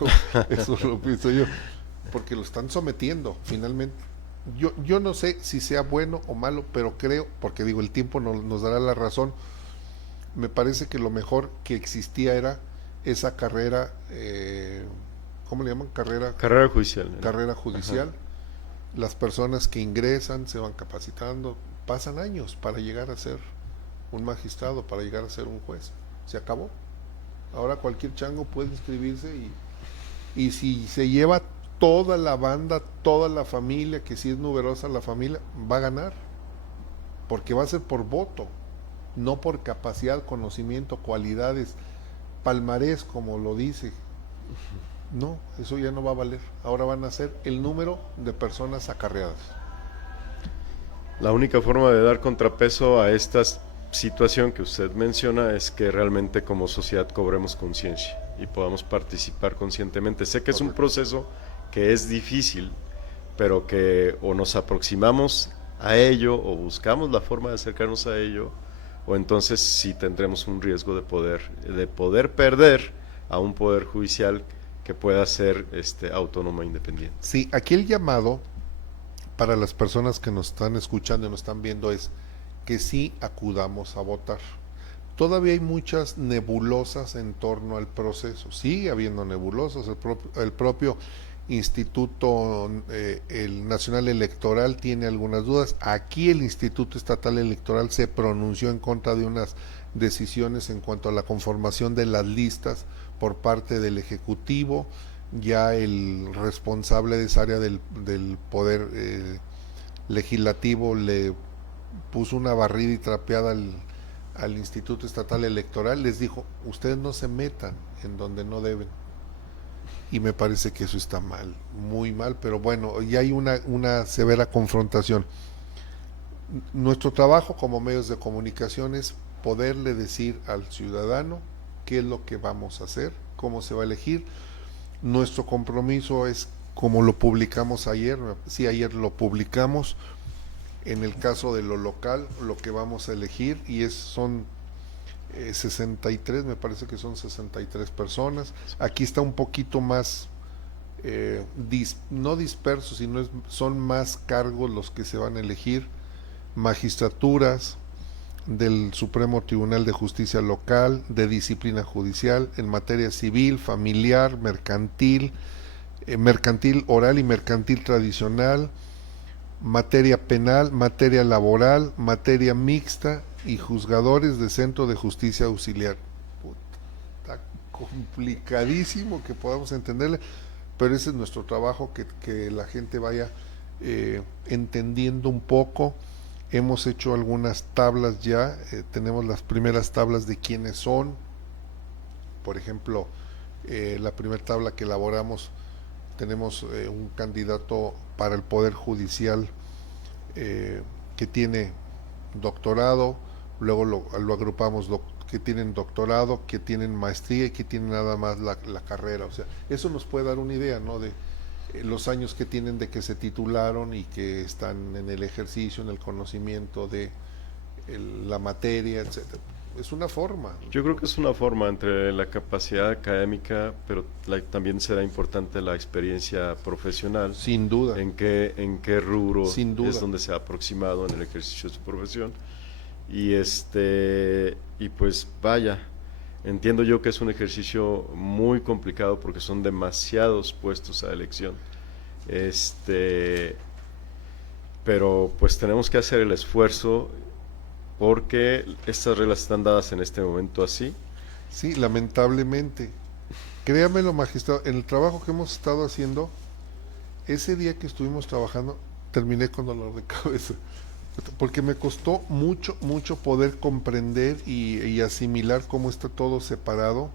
eso lo pienso yo, porque lo están sometiendo finalmente. Yo no sé si sea bueno o malo, pero creo, porque el tiempo nos dará la razón. Me parece que lo mejor que existía era esa carrera, ¿cómo le llaman? Carrera judicial. Carrera judicial. Ajá. Las personas que ingresan se van capacitando, pasan años para llegar a ser un magistrado, para llegar a ser un juez. Se acabó. Ahora cualquier chango puede inscribirse y si se lleva toda la banda, toda la familia, que si es numerosa la familia, va a ganar, porque va a ser por voto, no por capacidad, conocimiento, cualidades, palmarés, como lo dice. No, eso ya no va a valer. Ahora van a ser el número de personas acarreadas. La única forma de dar contrapeso a esta situación que usted menciona es que realmente como sociedad cobremos conciencia y podamos participar conscientemente. Sé que es un proceso que es difícil, pero que o nos aproximamos a ello o buscamos la forma de acercarnos a ello, o entonces sí tendremos un riesgo de poder perder a un poder judicial que pueda ser autónomo e independiente. Sí, aquí el llamado para las personas que nos están escuchando y nos están viendo es que sí acudamos a votar. Todavía hay muchas nebulosas en torno al proceso, sigue habiendo nebulosas. El propio Instituto el Nacional Electoral tiene algunas dudas. Aquí el Instituto Estatal Electoral se pronunció en contra de unas decisiones en cuanto a la conformación de las listas por parte del Ejecutivo. Ya el responsable de esa área del Poder Legislativo le puso una barrida y trapeada al Instituto Estatal Electoral, les dijo, ustedes no se metan en donde no deben. Y me parece que eso está mal, muy mal, pero bueno, ya hay una severa confrontación. Nuestro trabajo como medios de comunicación es poderle decir al ciudadano qué es lo que vamos a hacer, cómo se va a elegir. Nuestro compromiso es, como lo publicamos ayer, sí, ayer lo publicamos, en el caso de lo local, lo que vamos a elegir, y son 63, me parece que son 63 personas. Aquí está un poquito más, no disperso, sino son más cargos los que se van a elegir, magistraturas del Supremo Tribunal de Justicia Local, de disciplina judicial, en materia civil, familiar, mercantil, mercantil oral y mercantil tradicional, materia penal, materia laboral, materia mixta y juzgadores de Centro de Justicia Auxiliar. Está complicadísimo que podamos entenderle, pero ese es nuestro trabajo, que la gente vaya entendiendo un poco. Hemos hecho algunas tablas ya, tenemos las primeras tablas de quiénes son. Por ejemplo, la primera tabla que elaboramos, tenemos un candidato para el Poder Judicial que tiene doctorado, luego lo agrupamos que tienen doctorado, que tienen maestría y que tienen nada más la carrera. O sea, eso nos puede dar una idea, ¿no?, de los años que tienen de que se titularon y que están en el ejercicio, en el conocimiento de la materia, etcétera. Es una forma. Yo creo que es una forma entre la capacidad académica, pero también será importante la experiencia profesional. Sin duda. En qué rubro Sin duda. Es donde se ha aproximado en el ejercicio de su profesión. Y pues vaya, entiendo yo que es un ejercicio muy complicado porque son demasiados puestos a elección. Pero pues tenemos que hacer el esfuerzo, porque estas reglas están dadas en este momento así. Sí, lamentablemente. Créamelo, magistrado, en el trabajo que hemos estado haciendo, ese día que estuvimos trabajando, terminé con dolor de cabeza, porque me costó mucho poder comprender y asimilar cómo está todo separado.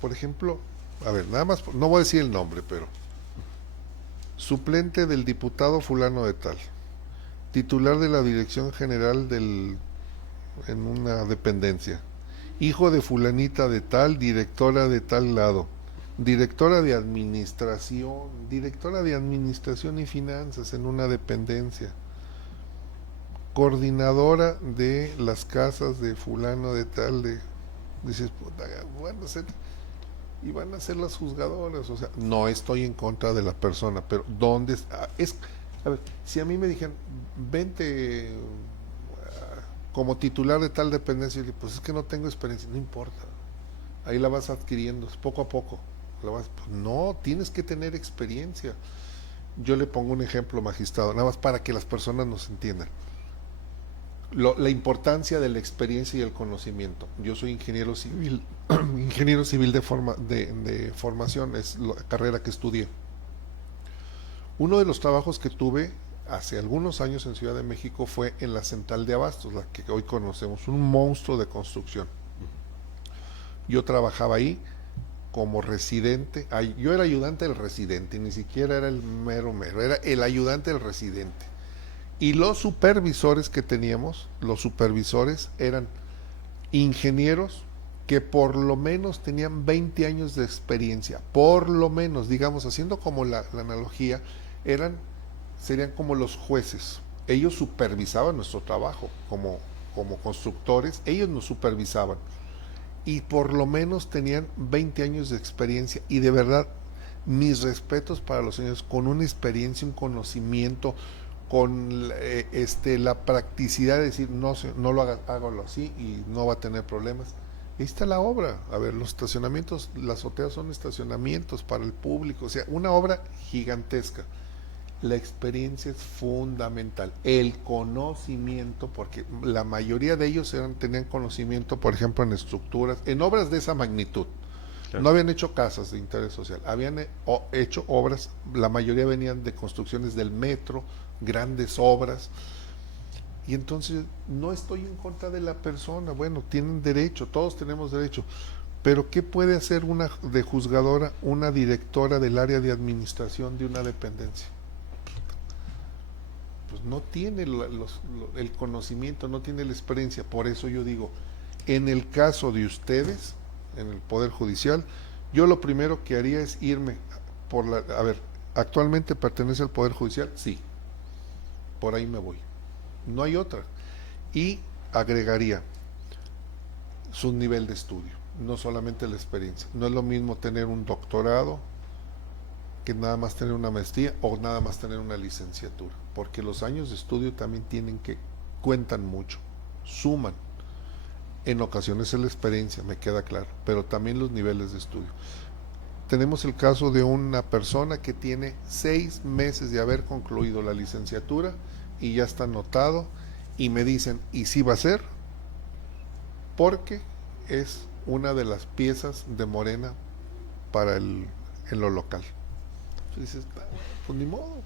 Por ejemplo, a ver, nada más, no voy a decir el nombre, pero suplente del diputado fulano de tal, titular de la dirección general en una dependencia, hijo de fulanita de tal, directora de tal lado, directora de administración y finanzas en una dependencia, coordinadora de las casas de fulano de tal, dices, puta, van a ser las juzgadoras. O sea, no estoy en contra de la persona, pero ¿dónde es? A ver, si a mí me dijeran, vente como titular de tal dependencia, yo digo, pues es que no tengo experiencia. No importa, ahí la vas adquiriendo poco a poco. No, tienes que tener experiencia. Yo le pongo un ejemplo, magistrado, nada más para que las personas nos entiendan la importancia de la experiencia y el conocimiento. Yo soy ingeniero civil de formación, es la carrera que estudié. Uno de los trabajos que tuve hace algunos años en Ciudad de México fue en la central de abastos, la que hoy conocemos, un monstruo de construcción. Yo trabajaba ahí como residente, yo era ayudante del residente, ni siquiera era el mero, era el ayudante del residente. Y los supervisores que teníamos, eran ingenieros que por lo menos tenían 20 años de experiencia, por lo menos, digamos, haciendo como la analogía, serían como los jueces. Ellos supervisaban nuestro trabajo como constructores, ellos nos supervisaban y por lo menos tenían 20 años de experiencia. Y de verdad, mis respetos para los señores, con una experiencia, un conocimiento, con la practicidad de decir, no lo hágalo así y no va a tener problemas. Ahí está la obra. A ver, los estacionamientos, las azoteas son estacionamientos para el público, o sea, una obra gigantesca. La experiencia es fundamental, el conocimiento, porque la mayoría de ellos tenían conocimiento, por ejemplo, en estructuras, en obras de esa magnitud. Claro. No habían hecho casas de interés social, habían hecho obras, la mayoría venían de construcciones del metro, grandes obras. Y entonces no estoy en contra de la persona, bueno, tienen derecho, todos tenemos derecho, pero ¿qué puede hacer una de juzgadora, una directora del área de administración de una dependencia? Pues no tiene el conocimiento, no tiene la experiencia. Por eso yo digo, en el caso de ustedes, en el Poder Judicial, yo lo primero que haría es irme por a ver, ¿actualmente pertenece al Poder Judicial? Sí, por ahí me voy, no hay otra. Y agregaría su nivel de estudio, no solamente la experiencia. No es lo mismo tener un doctorado que nada más tener una maestría o nada más tener una licenciatura, porque los años de estudio también cuentan mucho, suman. En ocasiones es la experiencia, me queda claro, pero también los niveles de estudio. Tenemos el caso de una persona que tiene 6 meses de haber concluido la licenciatura y ya está anotado, y me dicen, ¿y sí va a ser? Porque es una de las piezas de Morena para en lo local. Entonces dices, pues ni modo,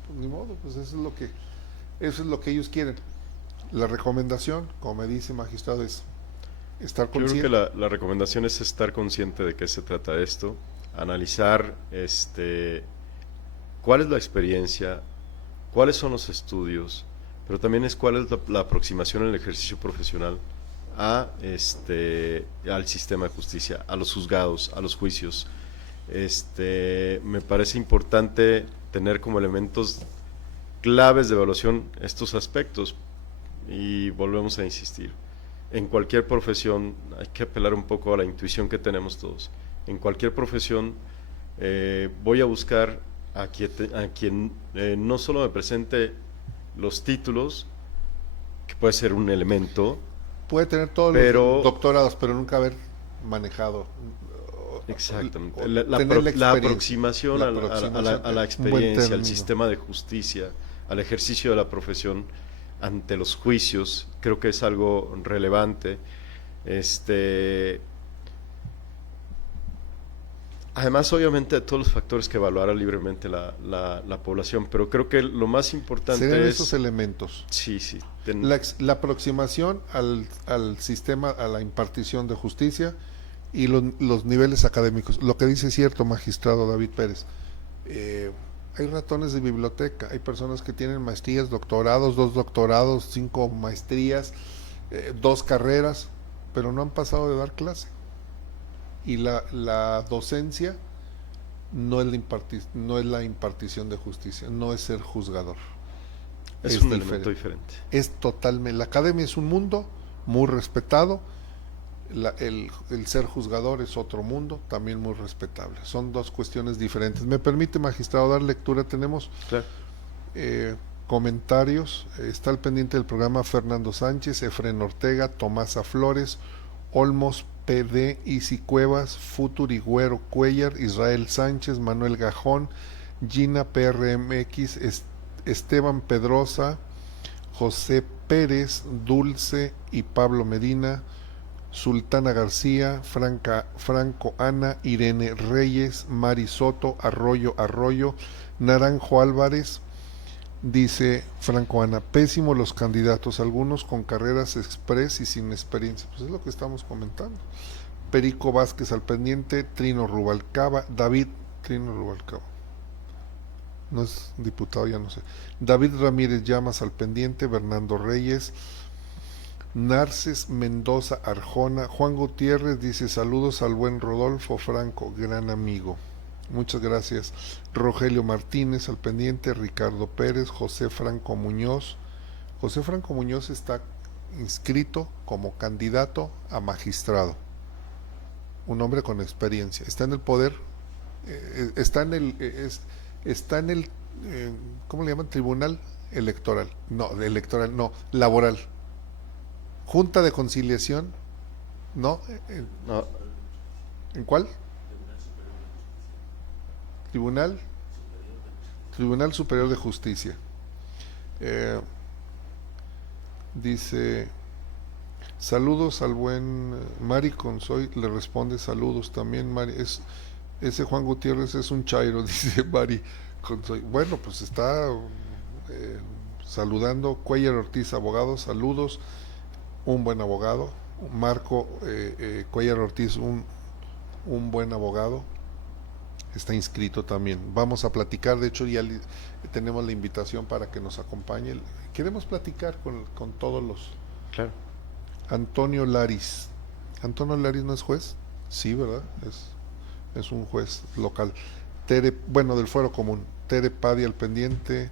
pues eso es lo que ellos quieren. La recomendación, como me dice magistrado, es estar consciente. Yo creo que la recomendación es estar consciente de qué se trata esto, analizar cuál es la experiencia, cuáles son los estudios, pero también es cuál es la aproximación en el ejercicio profesional al sistema de justicia, a los juzgados, a los juicios. Me parece importante tener como elementos claves de evaluación estos aspectos, y volvemos a insistir, en cualquier profesión hay que apelar un poco a la intuición que tenemos todos. En cualquier profesión voy a buscar a quien no solo me presente los títulos, que puede ser un elemento, puede tener todos los doctorados, pero nunca haber manejado. Exactamente. La aproximación a la experiencia, al sistema de justicia, al ejercicio de la profesión ante los juicios, creo que es algo relevante. Además, obviamente, de todos los factores que evaluará libremente la población, pero creo que lo más importante serían es esos elementos. Sí. La aproximación al sistema, a la impartición de justicia y los niveles académicos. Lo que dice es cierto, magistrado David Pérez. Hay ratones de biblioteca, hay personas que tienen maestrías, doctorados, 2 doctorados, 5 maestrías, 2 carreras, pero no han pasado de dar clase. Y la docencia no es la impartición de justicia, no es ser juzgador. Es un elemento diferente. Es totalmente. La academia es un mundo muy respetado. El ser juzgador es otro mundo, también muy respetable. Son 2 cuestiones diferentes. ¿Me permite, magistrado, dar lectura? Tenemos claro. Comentarios. Está al pendiente del programa Fernando Sánchez, Efren Ortega, Tomasa Flores, Olmos PD, Isi Cuevas, Futuri Güero Cuellar, Israel Sánchez, Manuel Gajón, Gina PRMX, Esteban Pedrosa, José Pérez, Dulce y Pablo Medina, Sultana García, Franco Ana, Irene Reyes, Mari Soto, Arroyo, Naranjo Álvarez. Dice Franco Ana, pésimo los candidatos, algunos con carreras express y sin experiencia. Pues es lo que estamos comentando. Perico Vázquez al pendiente, Trino Rubalcaba, Trino Rubalcaba, no es diputado, ya no sé. David Ramírez Llamas al pendiente, Bernardo Reyes, Narces Mendoza Arjona, Juan Gutiérrez dice saludos al buen Rodolfo Franco, gran amigo. Muchas gracias. Rogelio Martínez al pendiente, Ricardo Pérez, José Franco Muñoz. José Franco Muñoz está inscrito como candidato a magistrado. Un hombre con experiencia. Está en el poder, está en el ¿cómo le llaman? Tribunal electoral. No, laboral. Junta de conciliación. No. ¿En cuál? Tribunal Superior de Justicia. Dice saludos al buen Mari Consoy, le responde saludos también Mari, ese Juan Gutiérrez es un chairo, dice Mari Consoy. Bueno, pues está saludando. Cuellar Ortiz, abogado, saludos, un buen abogado. Marco Cuellar Ortiz, un buen abogado, está inscrito también. Vamos a platicar, de hecho ya tenemos la invitación para que nos acompañe. Queremos platicar con todos los... Claro. Antonio Laris. ¿Antonio Laris no es juez? Sí, ¿verdad? Es un juez local. Del Fuero Común. Tere Padi al pendiente.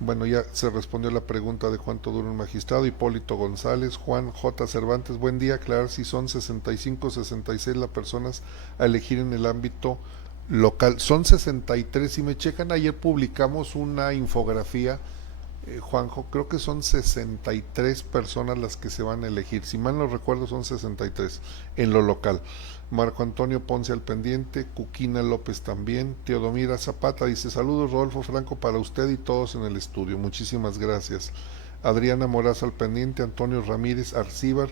Bueno, ya se respondió la pregunta de cuánto dura un magistrado. Hipólito González. Juan J. Cervantes, buen día. Aclarar si son 65 o 66 las personas a elegir en el ámbito local. Son 63, si me checan, ayer publicamos una infografía, Juanjo, creo que son 63 personas las que se van a elegir, si mal no recuerdo son 63 en lo local. Marco Antonio Ponce al pendiente, Cuquina López también. Teodomira Zapata dice, saludos Rodolfo Franco para usted y todos en el estudio, muchísimas gracias. Adriana Moraza al pendiente, Antonio Ramírez Arcíbar.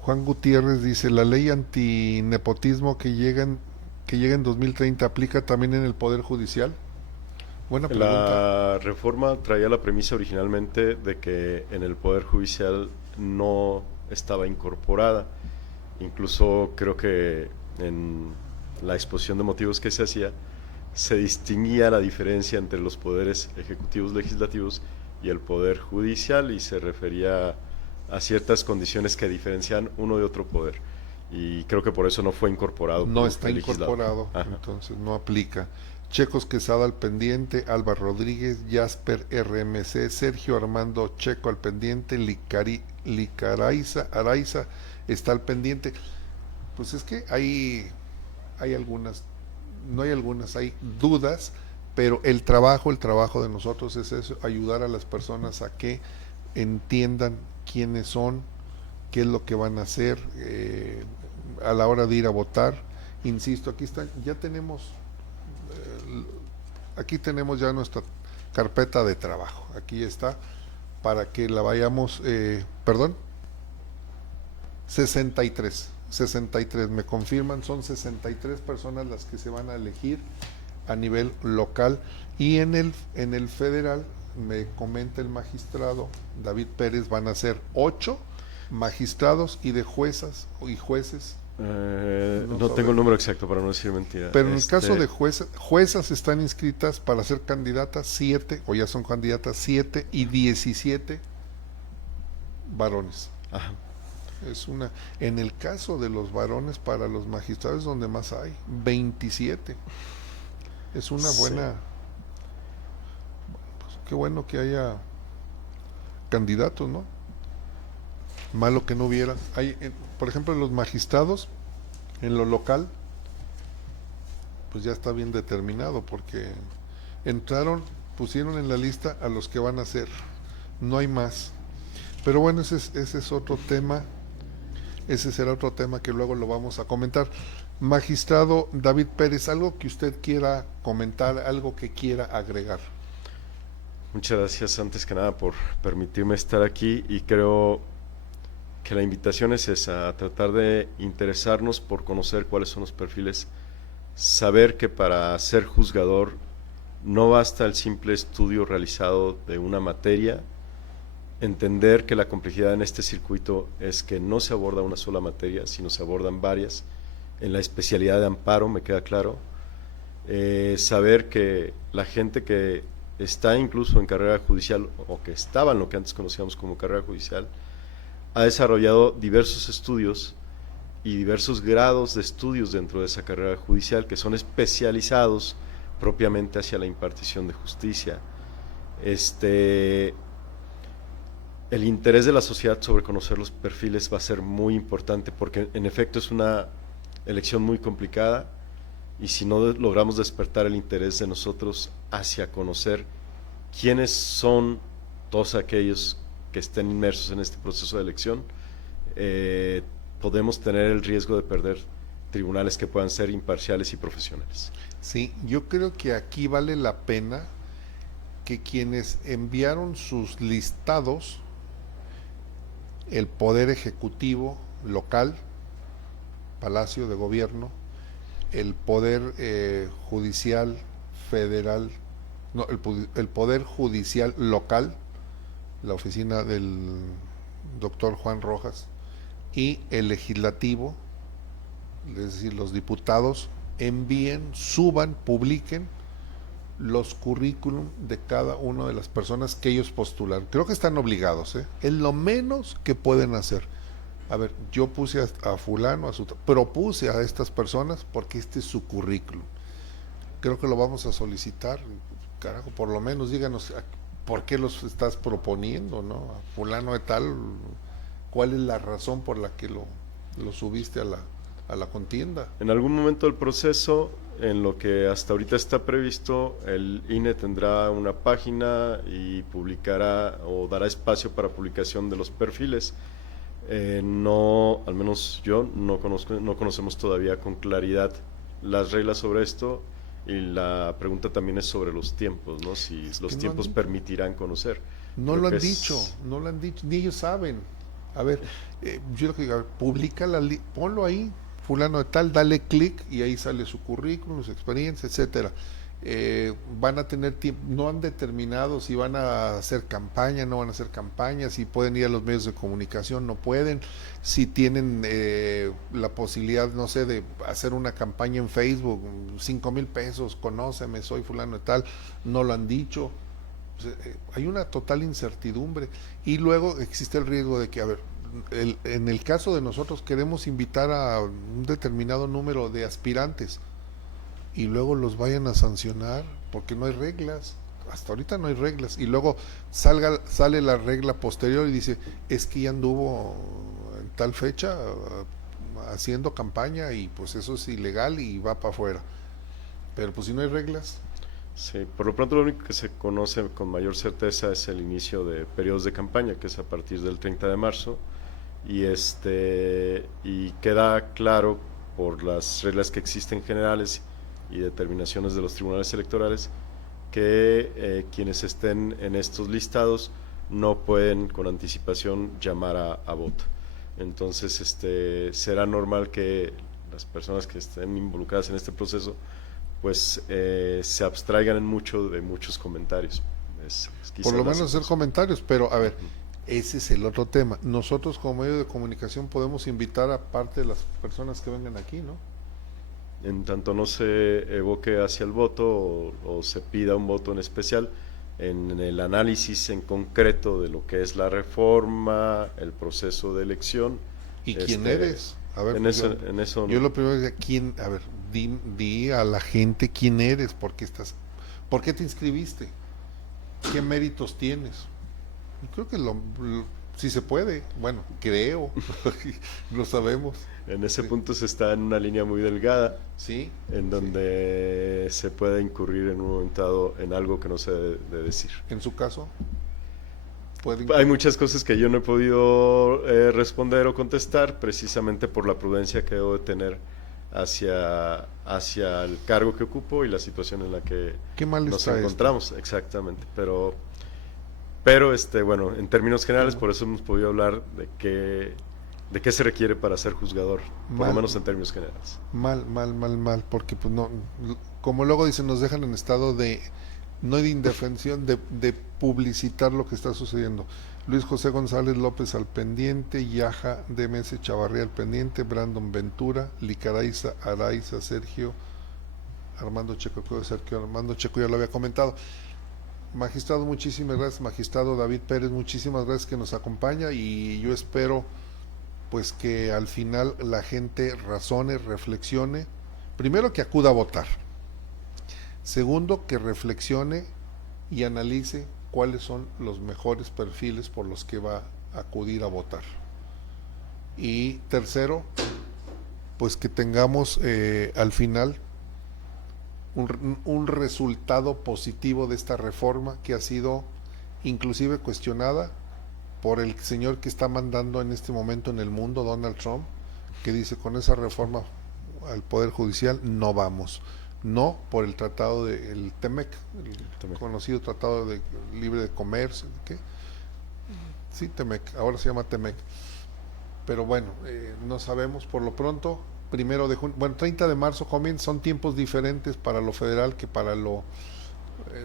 Juan Gutiérrez dice, la ley antinepotismo que llega en 2030 aplica también en el Poder Judicial. Buena pregunta. La reforma traía la premisa originalmente de que en el Poder Judicial no estaba incorporada. Incluso creo que en la exposición de motivos que se hacía, se distinguía la diferencia entre los poderes ejecutivos, legislativos y el Poder Judicial, y se refería a ciertas condiciones que diferencian uno de otro poder. Y creo que por eso no fue incorporado. No está incorporado, entonces no aplica. Checos Quesada al pendiente, Alba Rodríguez, Jasper RMC, Sergio Armando Checo al pendiente, Licaraiza Araiza está al pendiente. Pues es que hay algunas, no hay algunas, hay dudas, pero el trabajo de nosotros es eso, ayudar a las personas a que entiendan quiénes son, qué es lo que van a hacer a la hora de ir a votar. Insisto, aquí están, aquí tenemos ya nuestra carpeta de trabajo, aquí está, para que la vayamos, 63, me confirman, son 63 personas las que se van a elegir a nivel local, y en el federal, me comenta el magistrado David Pérez, van a ser 8 magistrados y de juezas y jueces. No tengo el número exacto para no decir mentira. Pero en el caso de juezas están inscritas para ser candidatas 7, o ya son candidatas 7 y 17 varones. Ajá. En el caso de los varones, para los magistrados es donde más hay, 27. Es una buena... Pues, qué bueno que haya candidatos, ¿no? Malo que no hubiera. Por ejemplo, en los magistrados, en lo local, pues ya está bien determinado, porque pusieron en la lista a los que van a ser, no hay más. Pero bueno, ese es otro tema, ese será otro tema que luego lo vamos a comentar. Magistrado David Pérez, algo que usted quiera comentar, algo que quiera agregar. Muchas gracias antes que nada por permitirme estar aquí, y creo que la invitación es esa, a tratar de interesarnos por conocer cuáles son los perfiles, saber que para ser juzgador no basta el simple estudio realizado de una materia, entender que la complejidad en este circuito es que no se aborda una sola materia, sino se abordan varias. En la especialidad de amparo, me queda claro, saber que la gente que está incluso en carrera judicial, o que estaba en lo que antes conocíamos como carrera judicial, ha desarrollado diversos estudios y diversos grados de estudios dentro de esa carrera judicial, que son especializados propiamente hacia la impartición de justicia. El interés de la sociedad sobre conocer los perfiles va a ser muy importante, porque en efecto es una elección muy complicada, y si no logramos despertar el interés de nosotros hacia conocer quiénes son todos aquellos que estén inmersos en este proceso de elección, podemos tener el riesgo de perder tribunales que puedan ser imparciales y profesionales. Sí, yo creo que aquí vale la pena que quienes enviaron sus listados, el Poder Ejecutivo local, Palacio de Gobierno, el Poder Judicial Federal no, el Poder Judicial local, la oficina del doctor Juan Rojas, y el legislativo, es decir, los diputados, envíen, suban, publiquen los currículum de cada una de las personas que ellos postulan. Creo que están obligados, es lo menos que pueden hacer. A ver, yo puse a fulano, propuse a estas personas porque este es su currículum. Creo que lo vamos a solicitar. Carajo, por lo menos díganos por qué los estás proponiendo, ¿no? A fulano de tal, ¿cuál es la razón por la que lo subiste a la contienda? En algún momento del proceso, en lo que hasta ahorita está previsto, el INE tendrá una página y publicará o dará espacio para publicación de los perfiles. No, al menos yo no conocemos todavía con claridad las reglas sobre esto, y la pregunta también es sobre los tiempos, ¿no? Si los tiempos permitirán conocer. No lo han dicho, ni ellos saben. A ver, yo lo que digo, publica ponlo ahí, fulano de tal, dale clic y ahí sale su currículum, su experiencia, etcétera. Van a tener tiempo, no han determinado si van a hacer campaña, no van a hacer campaña, si pueden ir a los medios de comunicación, no pueden, si tienen la posibilidad, no sé, de hacer una campaña en Facebook, 5,000 pesos, conóceme, soy fulano de tal, no lo han dicho. Hay una total incertidumbre, y luego existe el riesgo de que, a ver, en el caso de nosotros queremos invitar a un determinado número de aspirantes y luego los vayan a sancionar porque no hay reglas. Hasta ahorita no hay reglas, y luego sale la regla posterior y dice, es que ya anduvo en tal fecha haciendo campaña y pues eso es ilegal y va para afuera. Pero pues si no hay reglas. Sí, por lo pronto lo único que se conoce con mayor certeza es el inicio de periodos de campaña, que es a partir del 30 de marzo, y queda claro por las reglas que existen generales y determinaciones de los tribunales electorales que quienes estén en estos listados no pueden con anticipación llamar a voto. Entonces será normal que las personas que estén involucradas en este proceso pues se abstraigan de muchos comentarios. Por lo menos hacer comentarios, pero a ver, ese es el otro tema. Nosotros como medio de comunicación podemos invitar a parte de las personas que vengan aquí, ¿no? En tanto no se evoque hacia el voto o se pida un voto en especial, en el análisis en concreto de lo que es la reforma, el proceso de elección. ¿Y quién eres? A ver, yo lo primero es, ¿quién? A ver, di a la gente quién eres, por qué te inscribiste, qué méritos tienes. Y creo que si se puede, bueno, creo, lo sabemos. En ese punto se está en una línea muy delgada, sí, en donde se puede incurrir en un momento dado en algo que no se debe decir. ¿En su caso? Hay muchas cosas que yo no he podido responder o contestar, precisamente por la prudencia que debo de tener hacia el cargo que ocupo y la situación en la que nos encontramos. Exactamente, pero bueno, en términos generales, por eso hemos podido hablar de qué se requiere para ser juzgador, por lo menos en términos generales. Mal, porque pues no, como luego dicen, nos dejan en estado de no de indefensión, de publicitar lo que está sucediendo. Luis José González López al pendiente, Yaja DMS Chavarría al pendiente, Brandon Ventura, Licaraiza, Araiza, Sergio Armando Checo, ya lo había comentado. Magistrado, muchísimas gracias. Magistrado David Pérez, muchísimas gracias que nos acompaña, y yo espero pues que al final la gente razone, reflexione, primero que acuda a votar, segundo que reflexione y analice cuáles son los mejores perfiles por los que va a acudir a votar, y tercero pues que tengamos al final un resultado positivo de esta reforma que ha sido inclusive cuestionada por el señor que está mandando en este momento en el mundo, Donald Trump, que dice, con esa reforma al Poder Judicial no vamos, no por el tratado del TEMEC, conocido Tratado de Libre de Comercio, ¿qué? Sí, TEMEC, ahora se llama TEMEC, pero bueno, no sabemos. Por lo pronto, 1 de junio, bueno, 30 de marzo comienza, son tiempos diferentes para lo federal que para lo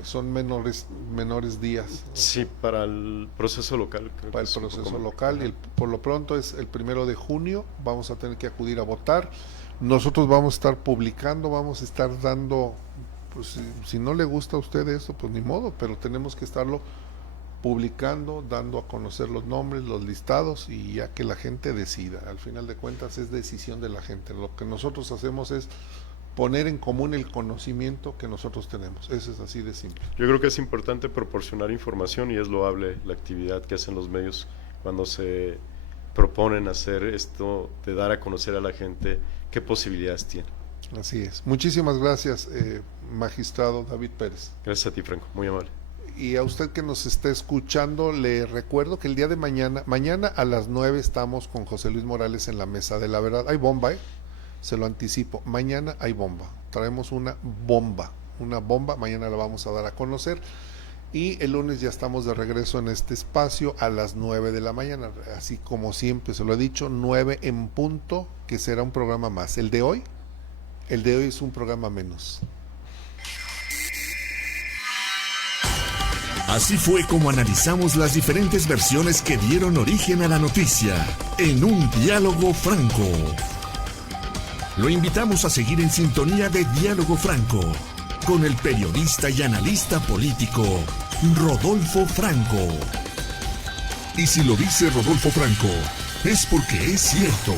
son menores días. Sí, para el proceso local. Para el proceso local, y por lo pronto es el 1 de junio, vamos a tener que acudir a votar. Nosotros vamos a estar publicando, vamos a estar dando, pues si no le gusta a usted esto, pues ni modo, pero tenemos que estarlo publicando, dando a conocer los nombres, los listados, y ya que la gente decida. Al final de cuentas es decisión de la gente. Lo que nosotros hacemos es poner en común el conocimiento que nosotros tenemos. Eso es así de simple. Yo creo que es importante proporcionar información, y es loable la actividad que hacen los medios cuando se proponen hacer esto, de dar a conocer a la gente qué posibilidades tiene. Así es. Muchísimas gracias, magistrado David Pérez. Gracias a ti, Franco, muy amable. Y a usted que nos está escuchando, le recuerdo que el día de mañana a las 9 estamos con José Luis Morales en la Mesa de la Verdad. Hay bomba, se lo anticipo, mañana hay bomba. Traemos una bomba, mañana la vamos a dar a conocer. Y el lunes ya estamos de regreso en este espacio a las 9 de la mañana, así como siempre se lo he dicho, 9 en punto, que será un programa más. El de hoy es un programa menos. Así fue como analizamos las diferentes versiones que dieron origen a la noticia, en un diálogo franco. Lo invitamos a seguir en sintonía de Diálogo Franco, con el periodista y analista político Rodolfo Franco. Y si lo dice Rodolfo Franco, es porque es cierto.